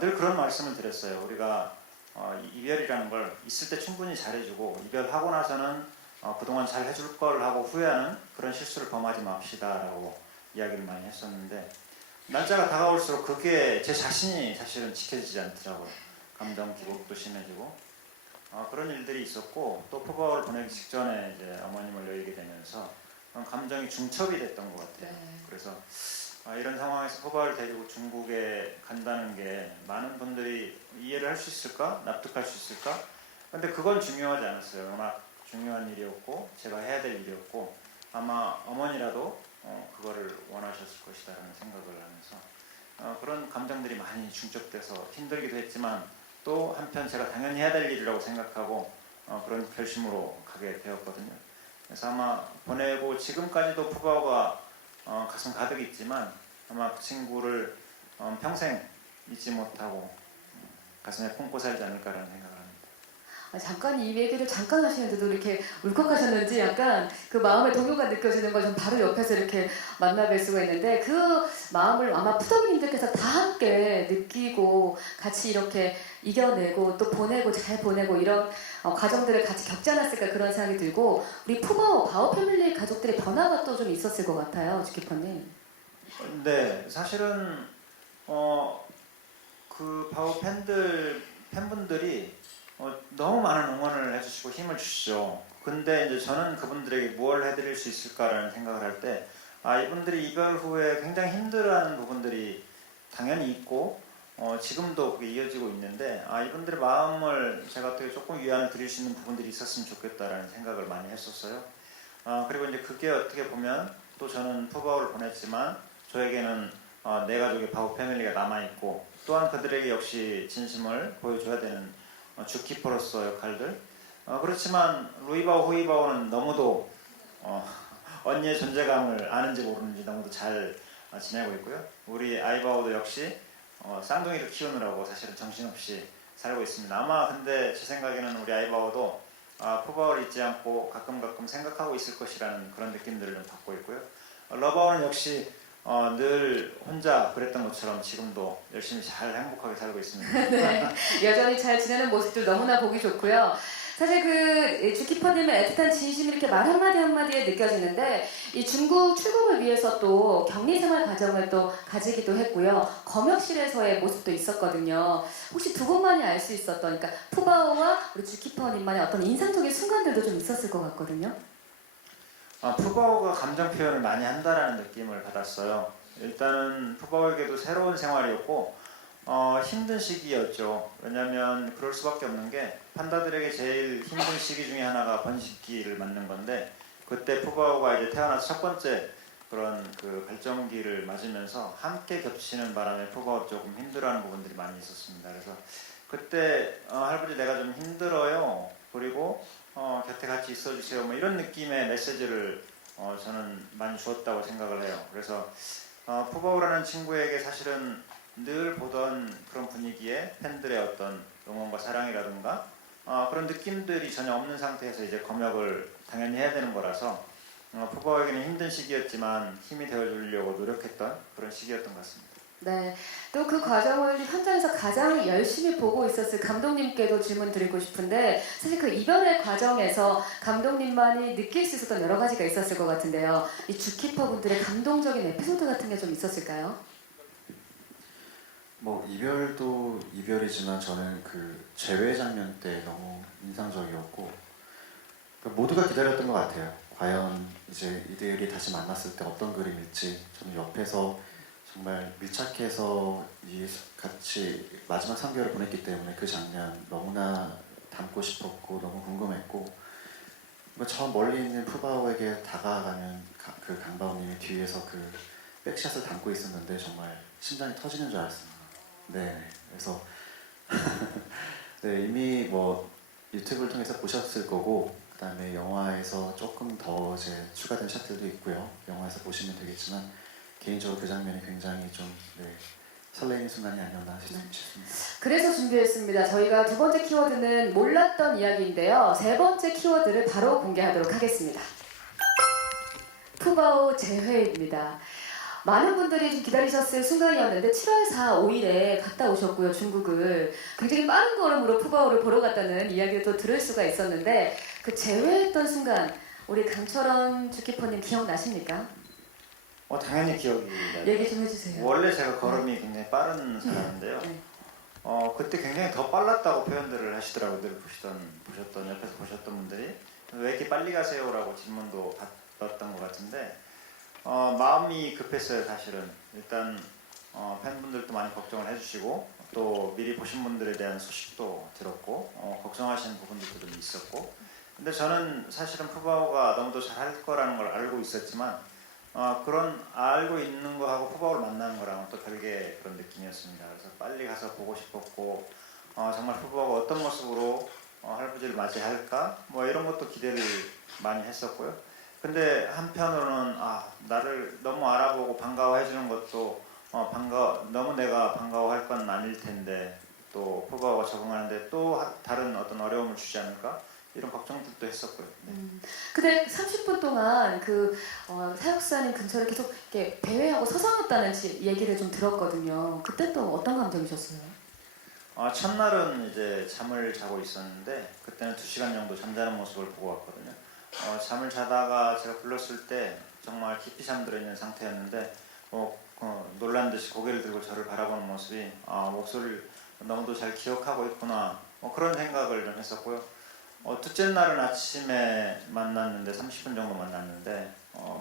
늘 그런 말씀을 드렸어요. 우리가 이별이라는 걸 있을 때 충분히 잘해주고 이별하고 나서는 그동안 잘 해줄 걸 하고 후회하는 그런 실수를 범하지 맙시다라고 이야기를 많이 했었는데 날짜가 다가올수록 그게 제 자신이 사실은 지켜지지 않더라고요. 감정 기복도 심해지고 그런 일들이 있었고 또 푸바오를 보내기 직전에 이제 어머님을 여의게 되면서 감정이 중첩이 됐던 것 같아요. 네. 그래서 이런 상황에서 푸바오를 데리고 중국에 간다는 게 많은 분들이 이해를 할 수 있을까? 납득할 수 있을까? 근데 그건 중요하지 않았어요. 워낙 중요한 일이었고 제가 해야 될 일이었고 아마 어머니라도 그거를 원하셨을 것이다라는 생각을 하면서 그런 감정들이 많이 중첩돼서 힘들기도 했지만 또 한편 제가 당연히 해야 될 일이라고 생각하고 그런 결심으로 가게 되었거든요. 그래서 아마 보내고 지금까지도 푸바오가 가슴 가득 있지만 아마 그 친구를 평생 잊지 못하고 가슴에 품고 살지 않을까라는 생각을 합니다. 잠깐 이 얘기를 잠깐 하시는데도 이렇게 울컥하셨는지 약간 그 마음의 동요가 느껴지는 걸 좀 바로 옆에서 이렇게 만나뵐 수가 있는데 그 마음을 아마 푸더기님들께서 다 함께 느끼고 같이 이렇게 이겨내고 또 보내고 잘 보내고 이런 과정들을 같이 겪지 않았을까 그런 생각이 들고 우리 푸바오 바오 패밀리 가족들의 변화가 또 좀 있었을 것 같아요. 주키퍼님. 네, 사실은 그 바오 팬분들이 너무 많은 응원을 해주시고 힘을 주시죠. 근데 이제 저는 그분들에게 무엇을 해드릴 수 있을까라는 생각을 할 때 이분들이 이별 후에 굉장히 힘들어하는 부분들이 당연히 있고 지금도 그게 이어지고 있는데 이분들의 마음을 제가 어떻게 조금 위안을 드릴 수 있는 부분들이 있었으면 좋겠다라는 생각을 많이 했었어요. 그리고 이제 그게 어떻게 보면 또 저는 푸바오를 보냈지만 저에게는 내 가족의 바오 패밀리가 남아있고 또한 그들에게 역시 진심을 보여줘야 되는 주키퍼로서 역할들. 그렇지만 루이바오 호이바오는 너무도 언니의 존재감을 아는지 모르는지 너무도 잘 지내고 있고요. 우리 아이바오도 역시 쌍둥이를 키우느라고 사실은 정신없이 살고 있습니다. 아마 근데 제 생각에는 우리 아이바오도 푸바오를 잊지 않고 가끔 생각하고 있을 것이라는 그런 느낌들을 좀 받고 있고요. 러바오는 역시 늘 혼자 그랬던 것처럼 지금도 열심히 잘 행복하게 살고 있습니다. 네, 여전히 잘 지내는 모습들 너무나 보기 좋고요. 사실 그 주키퍼님의 애틋한 진심이 이렇게 말 한마디 한마디에 느껴지는데 이 중국 출국을 위해서 또 격리생활 과정을 또 가지기도 했고요. 검역실에서의 모습도 있었거든요. 혹시 두 분만이 알 수 있었던, 그러니까 푸바오와 우리 주키퍼님만의 어떤 인상적인 순간들도 좀 있었을 것 같거든요. 푸바오가 감정 표현을 많이 한다라는 느낌을 받았어요. 일단은 푸바오에게도 새로운 생활이었고 힘든 시기였죠. 왜냐하면 그럴 수밖에 없는 게 판다들에게 제일 힘든 시기 중에 하나가 번식기를 맞는 건데 그때 푸바오가 이제 태어나서 첫 번째 그런 그 발정기를 맞으면서 함께 겹치는 바람에 푸바오 조금 힘들어하는 부분들이 많이 있었습니다. 그래서 그때 할아버지 내가 좀 힘들어요. 그리고 곁에 같이 있어주세요. 뭐 이런 느낌의 메시지를 저는 많이 주었다고 생각을 해요. 그래서 푸바오라는 친구에게 사실은 늘 보던 그런 분위기에 팬들의 어떤 응원과 사랑이라든가 그런 느낌들이 전혀 없는 상태에서 이제 검역을 당연히 해야 되는 거라서 푸바오에게는 힘든 시기였지만 힘이 되어주려고 노력했던 그런 시기였던 것 같습니다. 네, 또 그 과정을 현장에서 가장 열심히 보고 있었을 감독님께도 질문 드리고 싶은데 사실 그 이별의 과정에서 감독님만이 느낄 수 있었던 여러 가지가 있었을 것 같은데요. 이 주키퍼 분들의 감동적인 에피소드 같은 게 좀 있었을까요? 뭐 이별도 이별이지만 저는 그 재회 장면 때 너무 인상적이었고 모두가 기다렸던 것 같아요. 과연 이제 이들이 다시 만났을 때 어떤 그림일지 저는 옆에서 정말 밀착해서 같이 마지막 3개월을 보냈기 때문에 그 장면 너무나 담고 싶었고 너무 궁금했고 저 멀리 있는 푸바오에게 다가가면 그 강바오님이 뒤에서 그 백샷을 담고 있었는데 정말 심장이 터지는 줄 알았습니다. 네, 그래서 네, 이미 뭐 유튜브를 통해서 보셨을 거고 그 다음에 영화에서 조금 더 이제 추가된 샷들도 있고요. 영화에서 보시면 되겠지만 개인적으로 그 장면이 굉장히 좀 설레이는 순간이 아니었나 싶습니다. 그래서 준비했습니다. 저희가 두 번째 키워드는 몰랐던 이야기인데요. 세 번째 키워드를 바로 공개하도록 하겠습니다. 푸바오 재회입니다. 많은 분들이 좀 기다리셨을 순간이었는데 7월 4, 5일에 갔다 오셨고요. 중국을 굉장히 빠른 걸음으로 푸바오를 보러 갔다는 이야기를 또 들을 수가 있었는데 그 재회했던 순간 우리 강철원 주키퍼님 기억나십니까? 당연히 기억이 나요. 얘기 좀 해주세요. 원래 제가 걸음이 굉장히 빠른 사람인데요. 네. 그때 굉장히 더 빨랐다고 표현들을 하시더라고요. 늘 보셨던 옆에서 보셨던 분들이 왜 이렇게 빨리 가세요라고 질문도 받았던 것 같은데 마음이 급했어요. 사실은 일단 팬분들도 많이 걱정을 해주시고 또 미리 보신 분들에 대한 소식도 들었고 걱정하시는 부분들도 좀 있었고 근데 저는 사실은 푸바오가 너무도 잘할 거라는 걸 알고 있었지만 그런 알고 있는 거하고 푸바오를 만나는 거랑은 또 별개의 그런 느낌이었습니다. 그래서 빨리 가서 보고 싶었고 정말 푸바오가 어떤 모습으로 할아버지를 맞이할까 뭐 이런 것도 기대를 많이 했었고요. 근데 한편으로는 나를 너무 알아보고 반가워해 주는 것도 너무 내가 반가워할 건 아닐 텐데 또 푸바오가 적응하는데 또 다른 어떤 어려움을 주지 않을까 이런 걱정들도 했었고요. 네. 근데 30분 동안 그 사육사님 근처를 계속 이렇게 배회하고 서성였다는 얘기를 좀 들었거든요. 그때 또 어떤 감정이셨어요? 첫날은 이제 잠을 자고 있었는데 그때는 2시간 정도 잠자는 모습을 보고 왔거든요. 잠을 자다가 제가 불렀을 때 정말 깊이 잠들어 있는 상태였는데 놀란 듯이 고개를 들고 저를 바라보는 모습이 목소리를 너무도 잘 기억하고 있구나 그런 생각을 좀 했었고요. 둘째 날은 아침에 만났는데 30분 정도 만났는데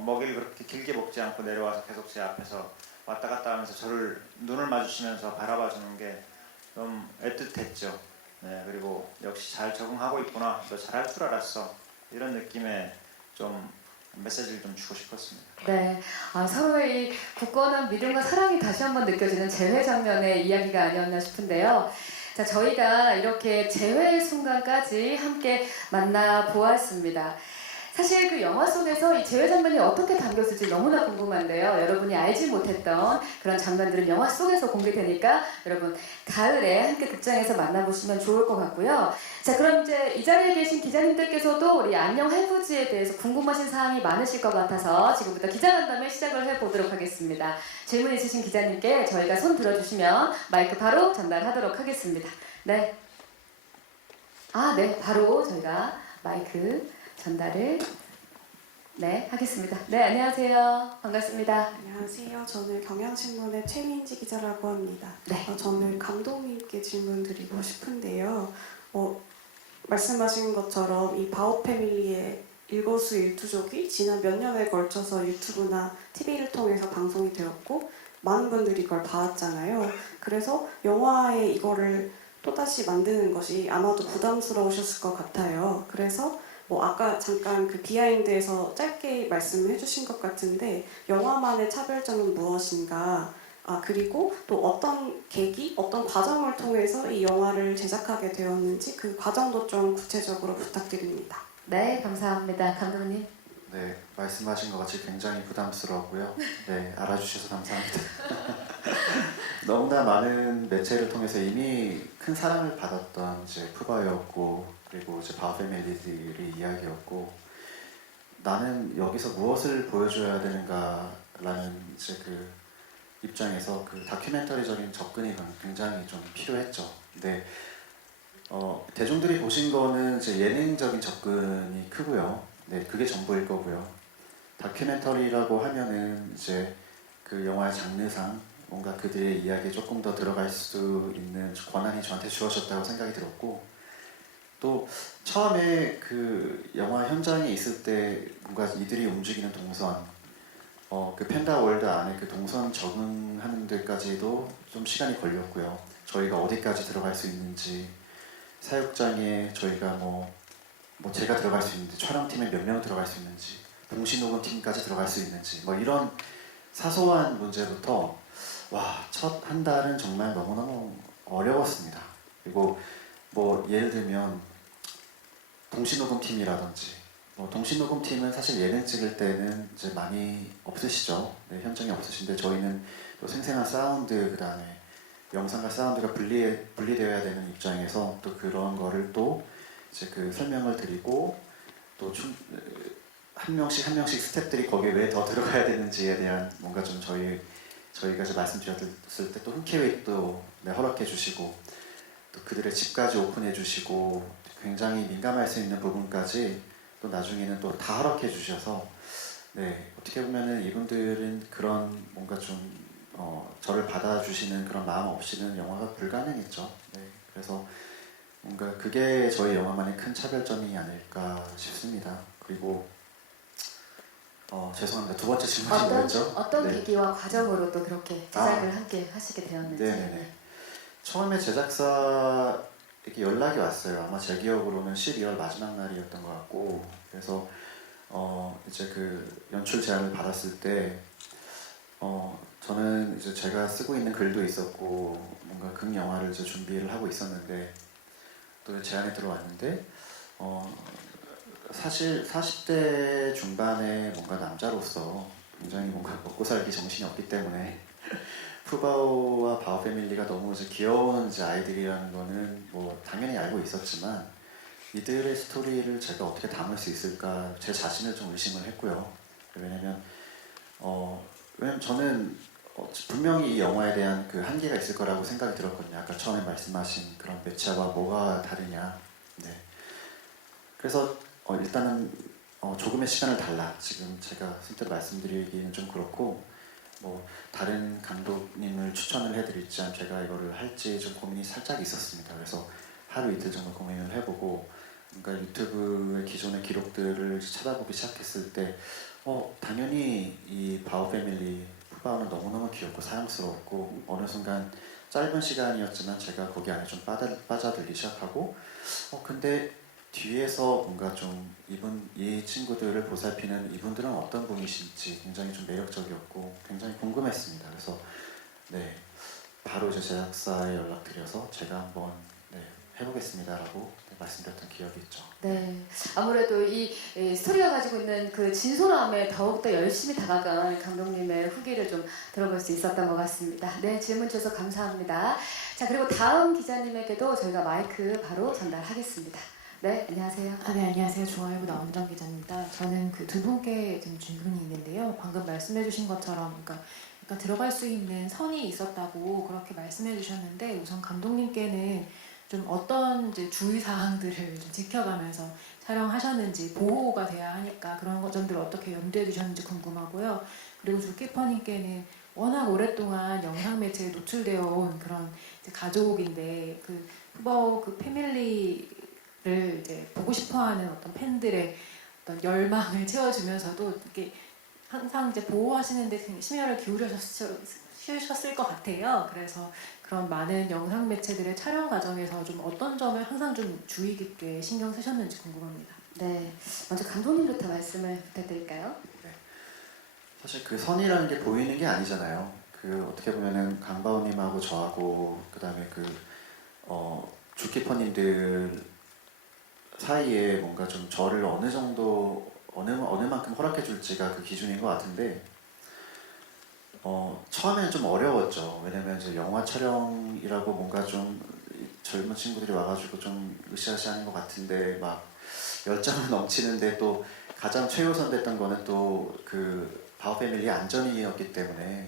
먹이를 그렇게 길게 먹지 않고 내려와서 계속 제 앞에서 왔다 갔다 하면서 저를 눈을 마주치면서 바라봐 주는 게 좀 애틋했죠. 네, 그리고 역시 잘 적응하고 있구나, 너 잘할 줄 알았어, 이런 느낌의 좀 메시지를 좀 주고 싶었습니다. 네, 서로의 이 굳건한 믿음과 사랑이 다시 한번 느껴지는 재회 장면의 이야기가 아니었나 싶은데요. 자, 저희가 이렇게 재회의 순간까지 함께 만나보았습니다. 사실 그 영화 속에서 이 재회 장면이 어떻게 담겼을지 너무나 궁금한데요. 여러분이 알지 못했던 그런 장면들은 영화 속에서 공개되니까 여러분 가을에 함께 극장에서 만나보시면 좋을 것 같고요. 자, 그럼 이제 이 자리에 계신 기자님들께서도 우리 안녕 할부지에 대해서 궁금하신 사항이 많으실 것 같아서 지금부터 기자간담회 시작을 해보도록 하겠습니다. 질문 있으신 기자님께 저희가 손 들어주시면 마이크 바로 전달하도록 하겠습니다. 네. 네, 바로 저희가 마이크 전달을 하겠습니다. 네, 안녕하세요. 반갑습니다. 안녕하세요. 저는 경향신문의 최민지 기자라고 합니다. 네. 저는 감독님께 질문 드리고 싶은데요. 말씀하신 것처럼 이 바오 패밀리의 일거수일투족이 지난 몇 년에 걸쳐서 유튜브나 TV를 통해서 방송이 되었고 많은 분들이 이걸 봐왔잖아요. 그래서 영화에 이거를 또다시 만드는 것이 아마도 부담스러우셨을 것 같아요. 그래서 아까 잠깐 그 비하인드에서 짧게 말씀을 해주신 것 같은데 영화만의 차별점은 무엇인가, 그리고 또 어떤 계기, 어떤 과정을 통해서 이 영화를 제작하게 되었는지 그 과정도 좀 구체적으로 부탁드립니다. 네, 감사합니다. 감독님. 네, 말씀하신 것 같이 굉장히 부담스러웠고요. 네, 알아주셔서 감사합니다. 너무나 많은 매체를 통해서 이미 큰 사랑을 받았던 이제 푸바였고, 그리고 이제 바오 패밀리들의 이야기였고, 나는 여기서 무엇을 보여줘야 되는가라는 이제 그 입장에서 그 다큐멘터리적인 접근이 굉장히 좀 필요했죠. 근데 대중들이 보신 거는 이제 예능적인 접근이 크고요. 네, 그게 전부일 거고요. 다큐멘터리라고 하면은 이제 그 영화의 장르상 뭔가 그들의 이야기에 조금 더 들어갈 수 있는 권한이 저한테 주어졌다고 생각이 들었고, 또 처음에 그 영화 현장에 있을 때 뭔가 이들이 움직이는 동선, 그 펜다월드 안에 그 동선 적응하는 데까지도 좀 시간이 걸렸고요. 저희가 어디까지 들어갈 수 있는지, 사육장에 저희가 뭐 제가 들어갈 수 있는지, 촬영팀에 몇 명 들어갈 수 있는지, 동시녹음팀까지 들어갈 수 있는지, 뭐 이런 사소한 문제부터 첫 한 달은 정말 너무너무 어려웠습니다. 그리고 뭐 예를 들면 동시녹음팀이라든지, 동시녹음팀은 사실 예능 찍을 때는 이제 많이 없으시죠. 네, 현장에 없으신데 저희는 또 생생한 사운드, 그 다음에 영상과 사운드가 분리되어야 되는 입장에서 또 그런 거를 또 이제 그 설명을 드리고, 또 한 명씩 스태프들이 거기에 왜 더 들어가야 되는지에 대한 뭔가 좀 저희가 이제 말씀드렸을 때 또 흔쾌히 또 허락해 주시고, 또 그들의 집까지 오픈해 주시고, 굉장히 민감할 수 있는 부분까지 또 나중에는 또 다 허락해 주셔서, 네, 어떻게 보면은 이분들은 그런 뭔가 좀 저를 받아주시는 그런 마음 없이는 영화가 불가능했죠. 네, 그래서 뭔가 그게 저희 영화만의 큰 차별점이 아닐까 싶습니다. 그리고 죄송합니다. 두 번째 질문이 뭐였죠? 어떤 네. 계기와 과정으로 또 그렇게 제작을 함께 하시게 되었는지. 네네네. 처음에 제작사에게 연락이 왔어요. 아마 제 기억으로는 12월 마지막 날이었던 것 같고, 그래서 이제 그 연출 제안을 받았을 때 저는 이제 제가 쓰고 있는 글도 있었고 뭔가 극 영화를 이제 준비를 하고 있었는데, 또 제안이 들어왔는데 사실 40대 중반에 뭔가 남자로서 굉장히 뭔가 먹고 살기 정신이 없기 때문에 푸바오와 바오 패밀리가 너무 이제 귀여운 이제 아이들이라는 거는 뭐 당연히 알고 있었지만, 이들의 스토리를 제가 어떻게 담을 수 있을까 제 자신을 좀 의심을 했고요. 왜냐면 저는 분명히 이 영화에 대한 그 한계가 있을 거라고 생각이 들었거든요. 아까 처음에 말씀하신 그런 매체와 뭐가 다르냐. 네. 그래서 일단은 조금의 시간을 달라. 지금 제가 실제로 말씀드리기는 좀 그렇고, 뭐 다른 감독님을 추천을 해드릴지 제가 이거를 할지 좀 고민이 살짝 있었습니다. 그래서 하루 이틀 정도 고민을 해보고, 그러니까 유튜브의 기존의 기록들을 찾아보기 시작했을 때 당연히 이 바오 패밀리 푸바오는 너무너무 귀엽고 사랑스러웠고 어느 순간 짧은 시간이었지만 제가 거기 안에 좀 빠져들기 시작하고 근데 뒤에서 뭔가 좀 이 친구들을 보살피는 이분들은 어떤 분이신지 굉장히 좀 매력적이었고 굉장히 궁금했습니다. 그래서 네, 바로 이제 제작사에 연락드려서 제가 한번 해보겠습니다라고 말씀드렸던 기억이 있죠. 네, 아무래도 이 스토리가 가지고 있는 그 진솔함에 더욱더 열심히 다가간 감독님의 후기를 좀 들어볼 수 있었던 것 같습니다. 네, 질문 주셔서 감사합니다. 자, 그리고 다음 기자님에게도 저희가 마이크 바로 전달하겠습니다. 네, 안녕하세요. 네, 안녕하세요. 중앙일보 나원정 기자입니다. 저는 그 두 분께 좀 질문이 있는데요. 방금 말씀해주신 것처럼, 그러니까 들어갈 수 있는 선이 있었다고 그렇게 말씀해주셨는데, 우선 감독님께는 좀 어떤 이제 주의사항들을 좀 지켜가면서 촬영하셨는지, 보호가 돼야 하니까 그런 점들을 어떻게 염두에 두셨는지 궁금하고요. 그리고 주키퍼님께는 워낙 오랫동안 영상 매체에 노출되어 온 그런 이제 가족인데, 그 푸바오 그 패밀리를 이제 보고 싶어하는 어떤 팬들의 어떤 열망을 채워주면서도 이렇게 항상 이제 보호하시는데 심혈을 기울여셨을 것 같아요. 그래서 그런 많은 영상 매체들의 촬영 과정에서 좀 어떤 점을 항상 좀 주의 깊게 신경 쓰셨는지 궁금합니다. 네, 먼저 감독님부터 말씀을 부탁드릴까요? 사실 그 선이라는 게 보이는 게 아니잖아요. 그 어떻게 보면은 강바오님하고 저하고 그다음에 주키퍼님들 사이에 뭔가 좀 저를 어느 정도 어느 만큼 허락해 줄지가 그 기준인 것 같은데 처음에는 좀 어려웠죠. 왜냐면 이제 영화 촬영이라고 뭔가 좀 젊은 친구들이 와가지고 좀 으쌰으쌰하는 것 같은데 막 열정은 넘치는데 또 가장 최우선 됐던 거는 또 그 바오 패밀리의 안전이었기 때문에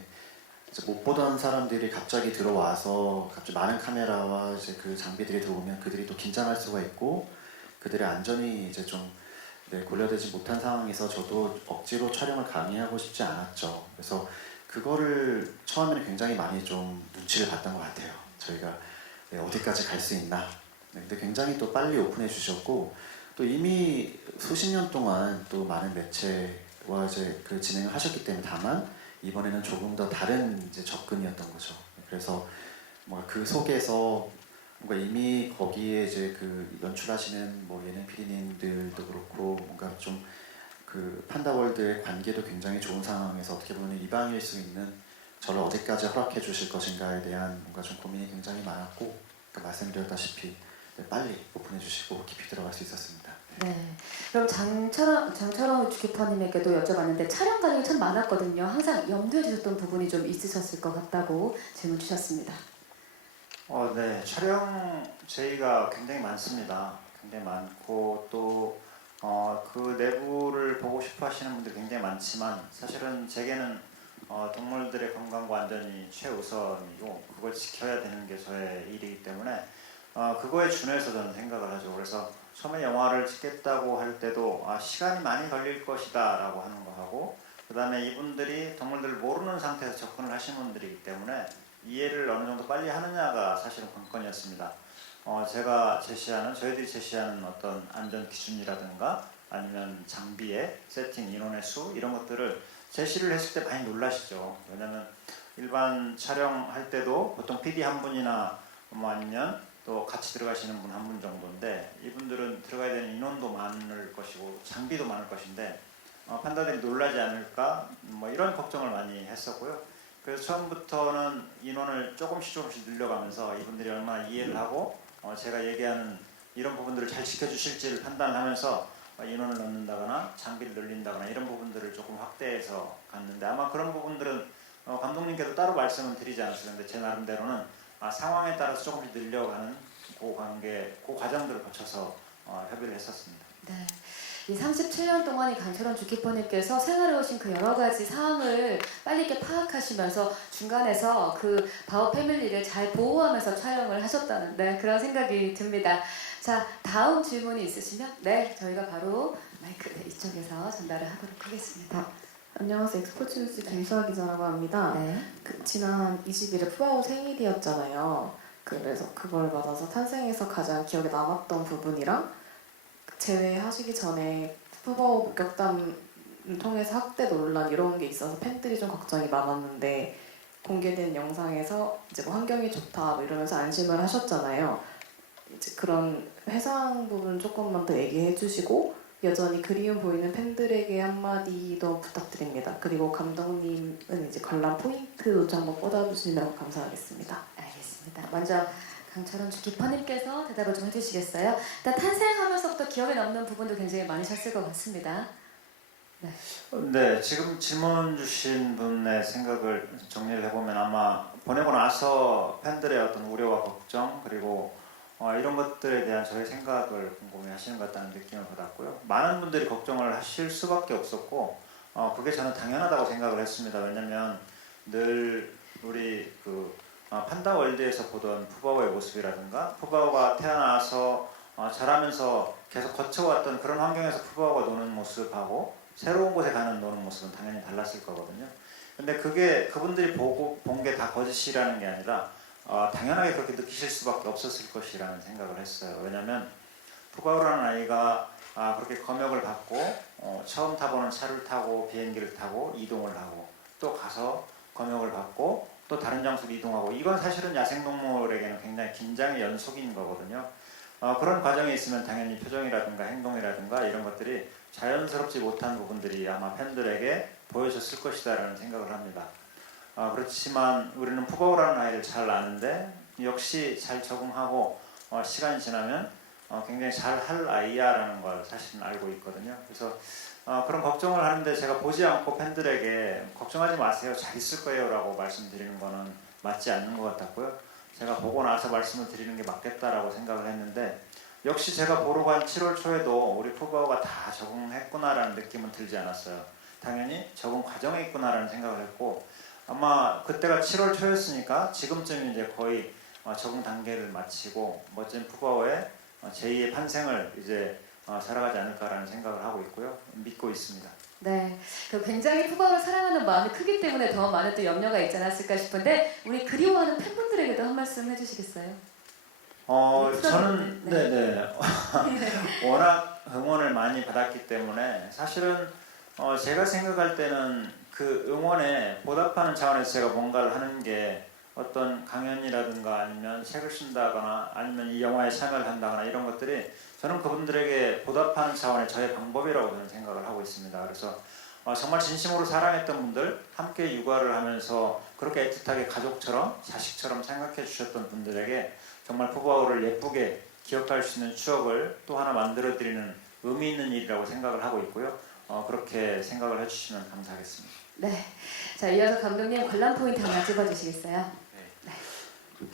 이제 못 보던 사람들이 갑자기 들어와서 갑자기 많은 카메라와 이제 그 장비들이 들어오면 그들이 또 긴장할 수가 있고 그들의 안전이 이제 좀 고려되지 못한 상황에서 저도 억지로 촬영을 강요하고 싶지 않았죠. 그래서 그거를 처음에는 굉장히 많이 좀 눈치를 봤던 것 같아요. 저희가 어디까지 갈 수 있나. 근데 굉장히 또 빨리 오픈해 주셨고 또 이미 수십 년 동안 또 많은 매체와 이제 그 진행을 하셨기 때문에 다만 이번에는 조금 더 다른 이제 접근이었던 거죠. 그래서 뭔가 그 속에서 뭔가 이미 거기에 이제 그 연출하시는 뭐 예능 PD님들도 그렇고 뭔가 좀 그 판다월드의 관계도 굉장히 좋은 상황에서 어떻게 보면 이방일 수 있는 저를 어디까지 허락해 주실 것인가에 대한 뭔가 좀 고민이 굉장히 많았고 말씀드렸다시피 빨리 오픈해 주시고 깊이 들어갈 수 있었습니다. 네. 그럼 장철원 주키퍼님에게도 여쭤봤는데 촬영 과정이 참 많았거든요. 항상 염두에 두셨던 부분이 좀 있으셨을 것 같다고 질문 주셨습니다. 네, 촬영 제의가 굉장히 많습니다. 굉장히 많고 또 그 내부를 보고 싶어 하시는 분들이 굉장히 많지만 사실은 제게는 동물들의 건강과 안전이 최우선이고 그걸 지켜야 되는 게 저의 일이기 때문에 그거에 준해서 저는 생각을 하죠. 그래서 처음에 영화를 찍겠다고 할 때도 시간이 많이 걸릴 것이다 라고 하는 거 하고 그 다음에 이분들이 동물들을 모르는 상태에서 접근을 하신 분들이기 때문에 이해를 어느 정도 빨리 하느냐가 사실은 관건이었습니다. 저희들이 제시하는 어떤 안전 기준이라든가 아니면 장비의 세팅, 인원의 수 이런 것들을 제시를 했을 때 많이 놀라시죠. 왜냐하면 일반 촬영할 때도 보통 PD 한 분이나 뭐 아니면 또 같이 들어가시는 분 한 분 정도인데 이분들은 들어가야 되는 인원도 많을 것이고 장비도 많을 것인데 판다들이 놀라지 않을까 뭐 이런 걱정을 많이 했었고요. 그래서 처음부터는 인원을 조금씩 늘려가면서 이분들이 얼마나 이해를 하고 제가 얘기하는 이런 부분들을 잘 지켜주실지를 판단하면서 인원을 넣는다거나 장비를 늘린다거나 이런 부분들을 조금 확대해서 갔는데 아마 그런 부분들은 감독님께도 따로 말씀은 드리지 않았을 텐데 제 나름대로는 상황에 따라서 조금씩 늘려가는 그 과정들을 거쳐서 협의를 했었습니다. 네. 이 37년 동안 이 강철원 주키퍼님께서 생활해 오신 그 여러 가지 사항을 빨리 있게 파악하시면서 중간에서 그 바오 패밀리를 잘 보호하면서 촬영을 하셨다는데 그런 생각이 듭니다. 자, 다음 질문이 있으시면 저희가 바로 마이크 이쪽에서 전달을 하도록 하겠습니다. 안녕하세요. 엑스포츠뉴스 김수아 기자라고 합니다. 네. 지난 20일에 푸바오 생일이었잖아요. 그래서 그걸 맞아서 탄생에서 가장 기억에 남았던 부분이랑 제외하시기 전에 푸바오 목격담 통해서 학대 논란 이런 게 있어서 팬들이 좀 걱정이 많았는데 공개된 영상에서 이제 뭐 환경이 좋다 뭐 이러면서 안심을 하셨잖아요. 이제 그런 회상 부분 조금만 더 얘기해 주시고 여전히 그리움 보이는 팬들에게 한마디 더 부탁드립니다. 그리고 감독님은 이제 관람 포인트도 좀 한번 꽂아주시면 감사하겠습니다. 알겠습니다. 먼저 강철원 주키퍼님께서 대답을 좀 해주시겠어요? 일단 탄생하면서부터 기억에 남는 부분도 굉장히 많으셨을 것 같습니다. 네, 지금 질문 주신 분의 생각을 정리를 해보면 아마 보내고 나서 팬들의 어떤 우려와 걱정 그리고 이런 것들에 대한 저의 생각을 궁금해하시는 것 같다는 느낌을 받았고요. 많은 분들이 걱정을 하실 수밖에 없었고 그게 저는 당연하다고 생각을 했습니다. 왜냐하면 늘 우리 판다월드에서 보던 푸바오의 모습이라든가 푸바오가 태어나서 자라면서 계속 거쳐왔던 그런 환경에서 푸바오가 노는 모습하고 새로운 곳에 가는 노는 모습은 당연히 달랐을 거거든요. 근데 그게 그분들이 본 게 다 거짓이라는 게 아니라 당연하게 그렇게 느끼실 수밖에 없었을 것이라는 생각을 했어요. 왜냐하면 푸바오라는 아이가 그렇게 검역을 받고 처음 타보는 차를 타고 비행기를 타고 이동을 하고 또 가서 검역을 받고 또 다른 장소로 이동하고 이건 사실은 야생동물에게는 굉장히 긴장의 연속인 거거든요. 그런 과정에 있으면 당연히 표정이라든가 행동이라든가 이런 것들이 자연스럽지 못한 부분들이 아마 팬들에게 보여졌을 것이다라는 생각을 합니다. 그렇지만 우리는 푸바오라는 아이를 잘 아는데 역시 잘 적응하고 시간이 지나면 굉장히 잘 할 아이야라는 걸 사실은 알고 있거든요. 그래서 그런 걱정을 하는데 제가 보지 않고 팬들에게 걱정하지 마세요, 잘 있을 거예요 라고 말씀드리는 거는 맞지 않는 것 같았고요. 제가 보고 나서 말씀을 드리는 게 맞겠다라고 생각을 했는데 역시 제가 보러 간 7월 초에도 우리 푸바오가 다 적응했구나라는 느낌은 들지 않았어요. 당연히 적응 과정에 있구나라는 생각을 했고 아마 그때가 7월 초였으니까 지금쯤 이제 거의 적응 단계를 마치고 멋진 푸바오의 제2의 판생을 이제 살아가지 않을까라는 생각을 하고 있고요. 믿고 있습니다. 네, 굉장히 푸바오를 사랑하는 마음이 크기 때문에 더 많은 또 염려가 있지 않았을까 싶은데 우리 그리워하는 팬분들에게도 한 말씀 해주시겠어요? 저는 네네 워낙 응원을 많이 받았기 때문에 사실은 제가 생각할 때는 그 응원에 보답하는 차원에서 제가 뭔가를 하는 게 어떤 강연이라든가 아니면 책을 쓴다거나 아니면 이 영화에 참여를 한다거나 이런 것들이 저는 그분들에게 보답하는 차원의 저의 방법이라고 저는 생각을 하고 있습니다. 그래서 정말 진심으로 사랑했던 분들, 함께 육아를 하면서 그렇게 애틋하게 가족처럼 자식처럼 생각해 주셨던 분들에게 정말 푸바오를 예쁘게 기억할 수 있는 추억을 또 하나 만들어드리는 의미 있는 일이라고 생각을 하고 있고요. 그렇게 생각을 해주시면 감사하겠습니다. 네, 자 이어서 감독님 관람 포인트 하나 집어주시겠어요?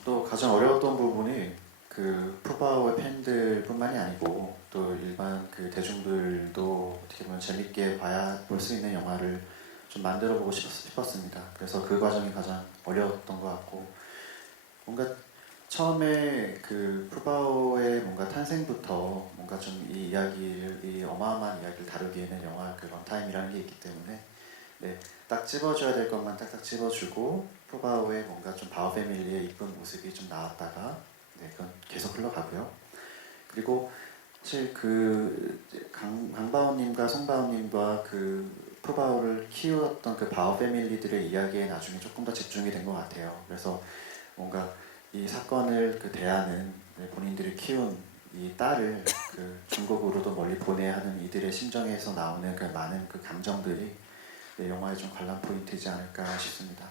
또 가장 어려웠던 부분이 그 푸바오의 팬들뿐만이 아니고 또 일반 그 대중들도 어떻게 보면 재밌게 볼 수 있는 영화를 좀 만들어 보고 싶었습니다. 그래서 그 과정이 가장 어려웠던 것 같고 뭔가 처음에 그 푸바오의 뭔가 탄생부터 뭔가 좀 이 이야기를 이 어마어마한 이야기를 다루기에는 영화 그 런타임이라는 게 있기 때문에 딱 집어줘야 될 것만 딱딱 집어주고 푸바오의 뭔가 좀 바오 패밀리의 이쁜 모습이 좀 나왔다가 그건 계속 흘러가고요. 그리고 사실 그 강바오님과 송바오님과 그 푸바오를 키웠던 그 바오 패밀리들의 이야기에 나중에 조금 더 집중이 된 것 같아요. 그래서 뭔가 이 사건을 그 대하는 본인들이 키운 이 딸을 그 중국으로도 멀리 보내야 하는 이들의 심정에서 나오는 그 많은 그 감정들이 영화의 좀 관람 포인트이지 않을까 싶습니다.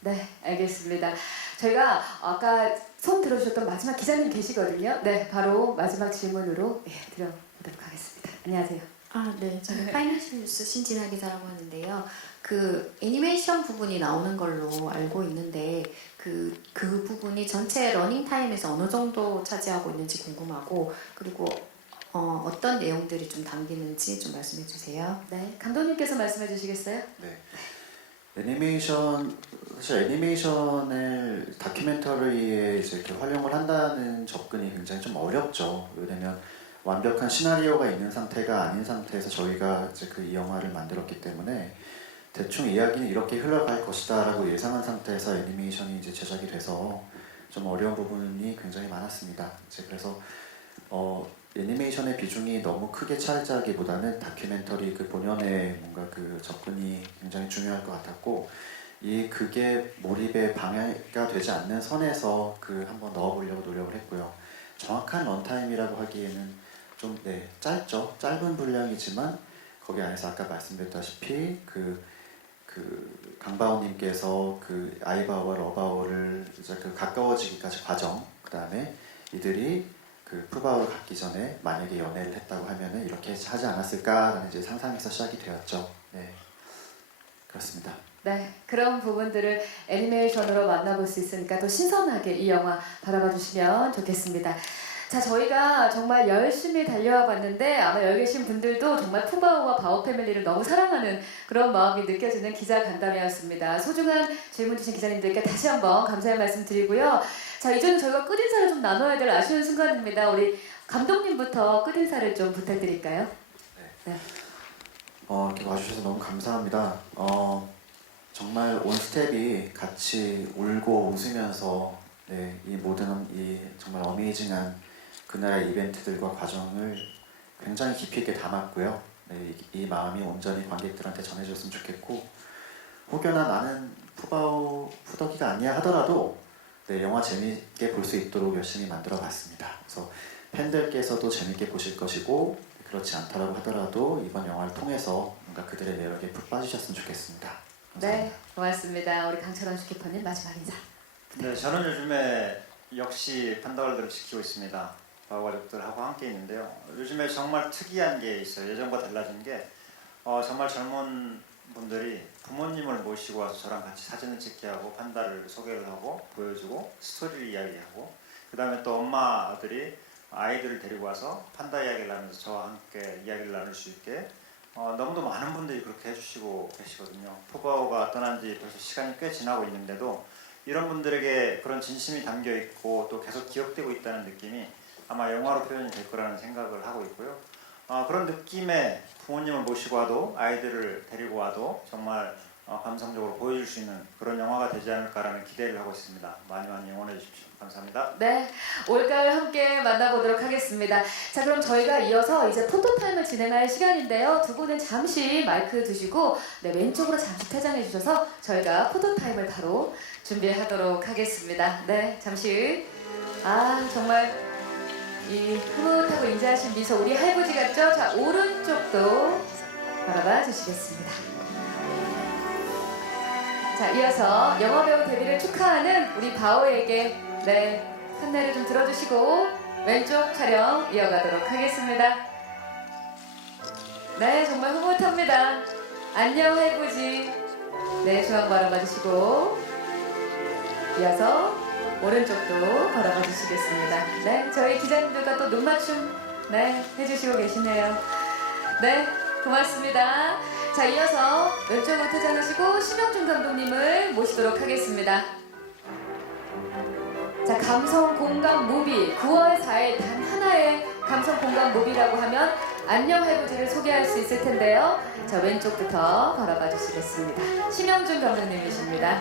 네, 알겠습니다. 저희가 아까 손 들어주셨던 마지막 기자님 계시거든요. 네, 바로 마지막 질문으로 드려보도록 하겠습니다. 안녕하세요. 네. 저는 파이낸셜 뉴스 신진아 기자라고 하는데요. 그 애니메이션 부분이 나오는 걸로 알고 있는데 그 부분이 전체 러닝 타임에서 어느 정도 차지하고 있는지 궁금하고 그리고 어떤 내용들이 좀 담기는지 좀 말씀해 주세요. 네, 감독님께서 말씀해 주시겠어요? 네. 사실 애니메이션을 다큐멘터리에 이제 이렇게 활용을 한다는 접근이 굉장히 좀 어렵죠. 왜냐면 완벽한 시나리오가 있는 상태가 아닌 상태에서 저희가 이제 이 영화를 만들었기 때문에 대충 이야기는 이렇게 흘러갈 것이다라고 예상한 상태에서 애니메이션이 이제 제작이 돼서 좀 어려운 부분이 굉장히 많았습니다. 그래서 애니메이션의 비중이 너무 크게 차지하기보다는 다큐멘터리 그 본연의 뭔가 그 접근이 굉장히 중요할 것 같았고 그게 몰입의 방해가 되지 않는 선에서 한번 넣어보려고 노력을 했고요. 정확한 런타임이라고 하기에는 좀 짧죠. 짧은 분량이지만 거기 안에서 아까 말씀드렸다시피 강바오님께서 아이바오와 러바오를 이제 가까워지기까지 과정, 그 다음에 이들이 푸바오를 갖기 전에 만약에 연애를 했다고 하면은 이렇게 하지 않았을까라는 이제 상상에서 시작이 되었죠. 네, 그렇습니다. 네, 그런 부분들을 애니메이션으로 만나볼 수 있으니까 또 신선하게 이 영화 바라봐 주시면 좋겠습니다. 자, 저희가 정말 열심히 달려와 봤는데 아마 여기 계신 분들도 정말 푸바오와 바오 패밀리를 너무 사랑하는 그런 마음이 느껴지는 기자 간담회였습니다. 소중한 질문 주신 기자님들께 다시 한번 감사의 말씀 드리고요. 자, 이제는 저희가 끝인사를 좀 나눠야 될 아쉬운 순간입니다. 우리 감독님부터 끝인사를 좀 부탁드릴까요? 네. 이렇게 와주셔서 너무 감사합니다. 정말 온 스텝이 같이 울고 웃으면서 이 모든 정말 어메이징한 그날의 이벤트들과 과정을 굉장히 깊이 있게 담았고요. 이 마음이 온전히 관객들한테 전해졌으면 좋겠고 혹여나 나는 푸바오 푸더기가 아니야 하더라도 영화 재미있게 볼 수 있도록 열심히 만들어봤습니다. 그래서 팬들께서도 재밌게 보실 것이고 그렇지 않다라고 하더라도 이번 영화를 통해서 뭔가 그들의 매력에 푹 빠지셨으면 좋겠습니다. 감사합니다. 네, 고맙습니다. 우리 강철원 슈키퍼님 마지막 인사. 네, 저는 요즘에 역시 판다월드를 지키고 있습니다. 바오 가족들하고 함께 있는데요. 요즘에 정말 특이한 게 있어요. 예전과 달라진 게 정말 젊은 분들이 부모님을 모시고 와서 저랑 같이 사진을 찍게 하고 판다를 소개를 하고 보여주고 스토리를 이야기하고 그 다음에 또 엄마들이 아이들을 데리고 와서 판다 이야기를 나누면서 저와 함께 이야기를 나눌 수 있게 너무도 많은 분들이 그렇게 해주시고 계시거든요. 푸바오가 떠난 지 벌써 시간이 꽤 지나고 있는데도 이런 분들에게 그런 진심이 담겨 있고 또 계속 기억되고 있다는 느낌이 아마 영화로 표현이 될 거라는 생각을 하고 있고요. 그런 느낌에 부모님을 모시고 와도 아이들을 데리고 와도 정말 감성적으로 보여줄 수 있는 그런 영화가 되지 않을까라는 기대를 하고 있습니다. 많이 많이 응원해 주십시오. 감사합니다. 네, 올가을 함께 만나보도록 하겠습니다. 자, 그럼 저희가 이어서 이제 포토타임을 진행할 시간인데요. 두 분은 잠시 마이크 두시고 왼쪽으로 잠시 퇴장해 주셔서 저희가 포토타임을 바로 준비하도록 하겠습니다. 네, 잠시. 정말 이 흐뭇하고 인자하신 미소 우리 할아버지 같죠? 자, 오른쪽도 바라봐 주시겠습니다. 자, 이어서 영화배우 데뷔를 축하하는 우리 바오에게 판넬을 좀 들어주시고 왼쪽 촬영 이어가도록 하겠습니다. 네, 정말 흐뭇합니다. 안녕 할아버지. 네, 중앙 바라봐 주시고 이어서 오른쪽도 바라봐 주시겠습니다. 네, 저희 기자님들과 또 눈맞춤 해주시고 계시네요. 네, 고맙습니다. 자, 이어서 왼쪽으로 퇴장하시고 심영준 감독님을 모시도록 하겠습니다. 자, 감성 공감 무비 9월 4일 단 하나의 감성 공감 무비라고 하면 안녕 할아버지를 소개할 수 있을 텐데요. 자, 왼쪽부터 바라봐 주시겠습니다. 심영준 감독님이십니다.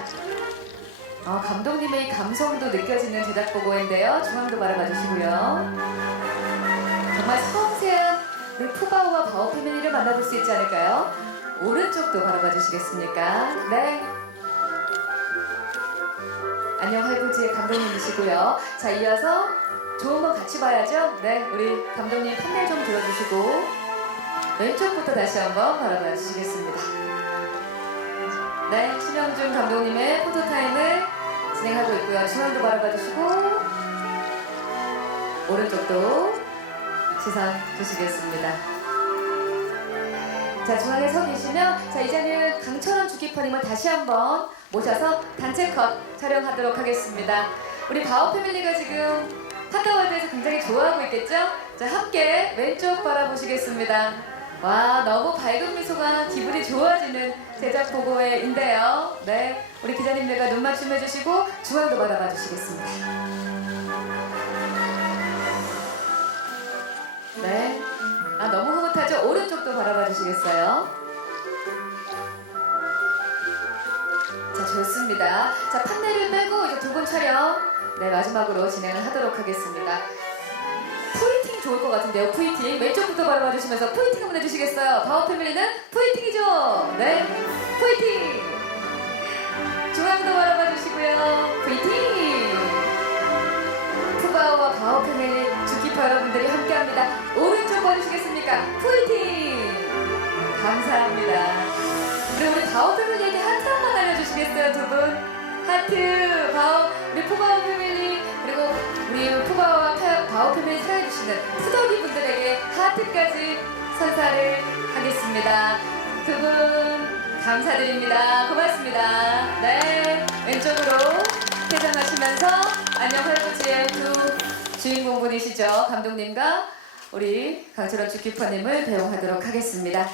감독님의 감성도 느껴지는 제작 보고인데요. 중앙도 바라봐 주시고요. 정말 섬세한 우리 푸바오와 바오 패밀리를 만나볼 수 있지 않을까요? 오른쪽도 바라봐 주시겠습니까? 네. 안녕 할아버지의 감독님이시고요. 자, 이어서 좋은 건 같이 봐야죠. 네, 우리 감독님 판넬 좀 들어주시고 왼쪽부터 다시 한번 바라봐 주시겠습니다. 네, 심영준 감독님의 포토타임을 진행하고 있고요. 중앙도 바라봐 주시고 오른쪽도 시선 주시겠습니다. 자, 중앙에 서 계시면 자, 이제는 강철원 주키퍼님을 다시 한번 모셔서 단체 컷 촬영하도록 하겠습니다. 우리 바오 패밀리가 지금 판다월드에서 굉장히 좋아하고 있겠죠? 자, 함께 왼쪽 바라보시겠습니다. 와, 너무 밝은 미소가 기분이 좋아지는 제작 보고회인데요. 네, 우리 기자님들과 눈 맞춤 해주시고 중앙도 바라봐 주시겠습니다. 네, 너무 흐뭇하죠? 오른쪽도 바라봐 주시겠어요? 자, 좋습니다. 자, 판넬을 빼고 이제 두 분 촬영 마지막으로 진행을 하도록 하겠습니다. 포인팅 푸이팅 좋을 것 같은데요. 푸이팅. 왼쪽부터 바로 봐주시면서 푸이팅 한번 해주시겠어요? 바오 패밀리는 푸이팅이죠? 네. 푸이팅. 중앙도 바라봐 주시고요. 푸이팅. 푸바오와 바오 패밀리 주키퍼 여러분들이 함께합니다. 오른쪽 봐주시겠습니까? 푸이팅. 감사합니다. 그리고 우리 바오 패밀리에게 하트 한번 날려주시겠어요, 두 분? 하트, 바오, 우리 푸바오 패밀리, 그리고 우리 푸바오와 바오 패밀리 사랑해주시는 푸더기 분들에게 하트까지 선사를 하겠습니다. 두 분 감사드립니다. 고맙습니다. 네, 왼쪽으로 퇴장하시면서 안녕 할부지의 두 주인공분이시죠. 감독님과 우리 강철원 주키퍼님을 배웅하도록 하겠습니다.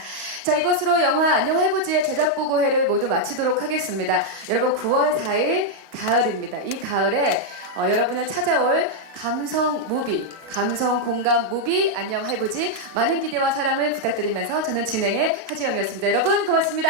자, 이것으로 영화 안녕 할부지의 제작 보고회를 모두 마치도록 하겠습니다. 여러분 9월 4일 가을입니다. 이 가을에 여러분을 찾아올 감성 무비, 감성 공감 무비 안녕 할부지 많은 기대와 사랑을 부탁드리면서 저는 진행의 하지영이었습니다. 여러분 고맙습니다.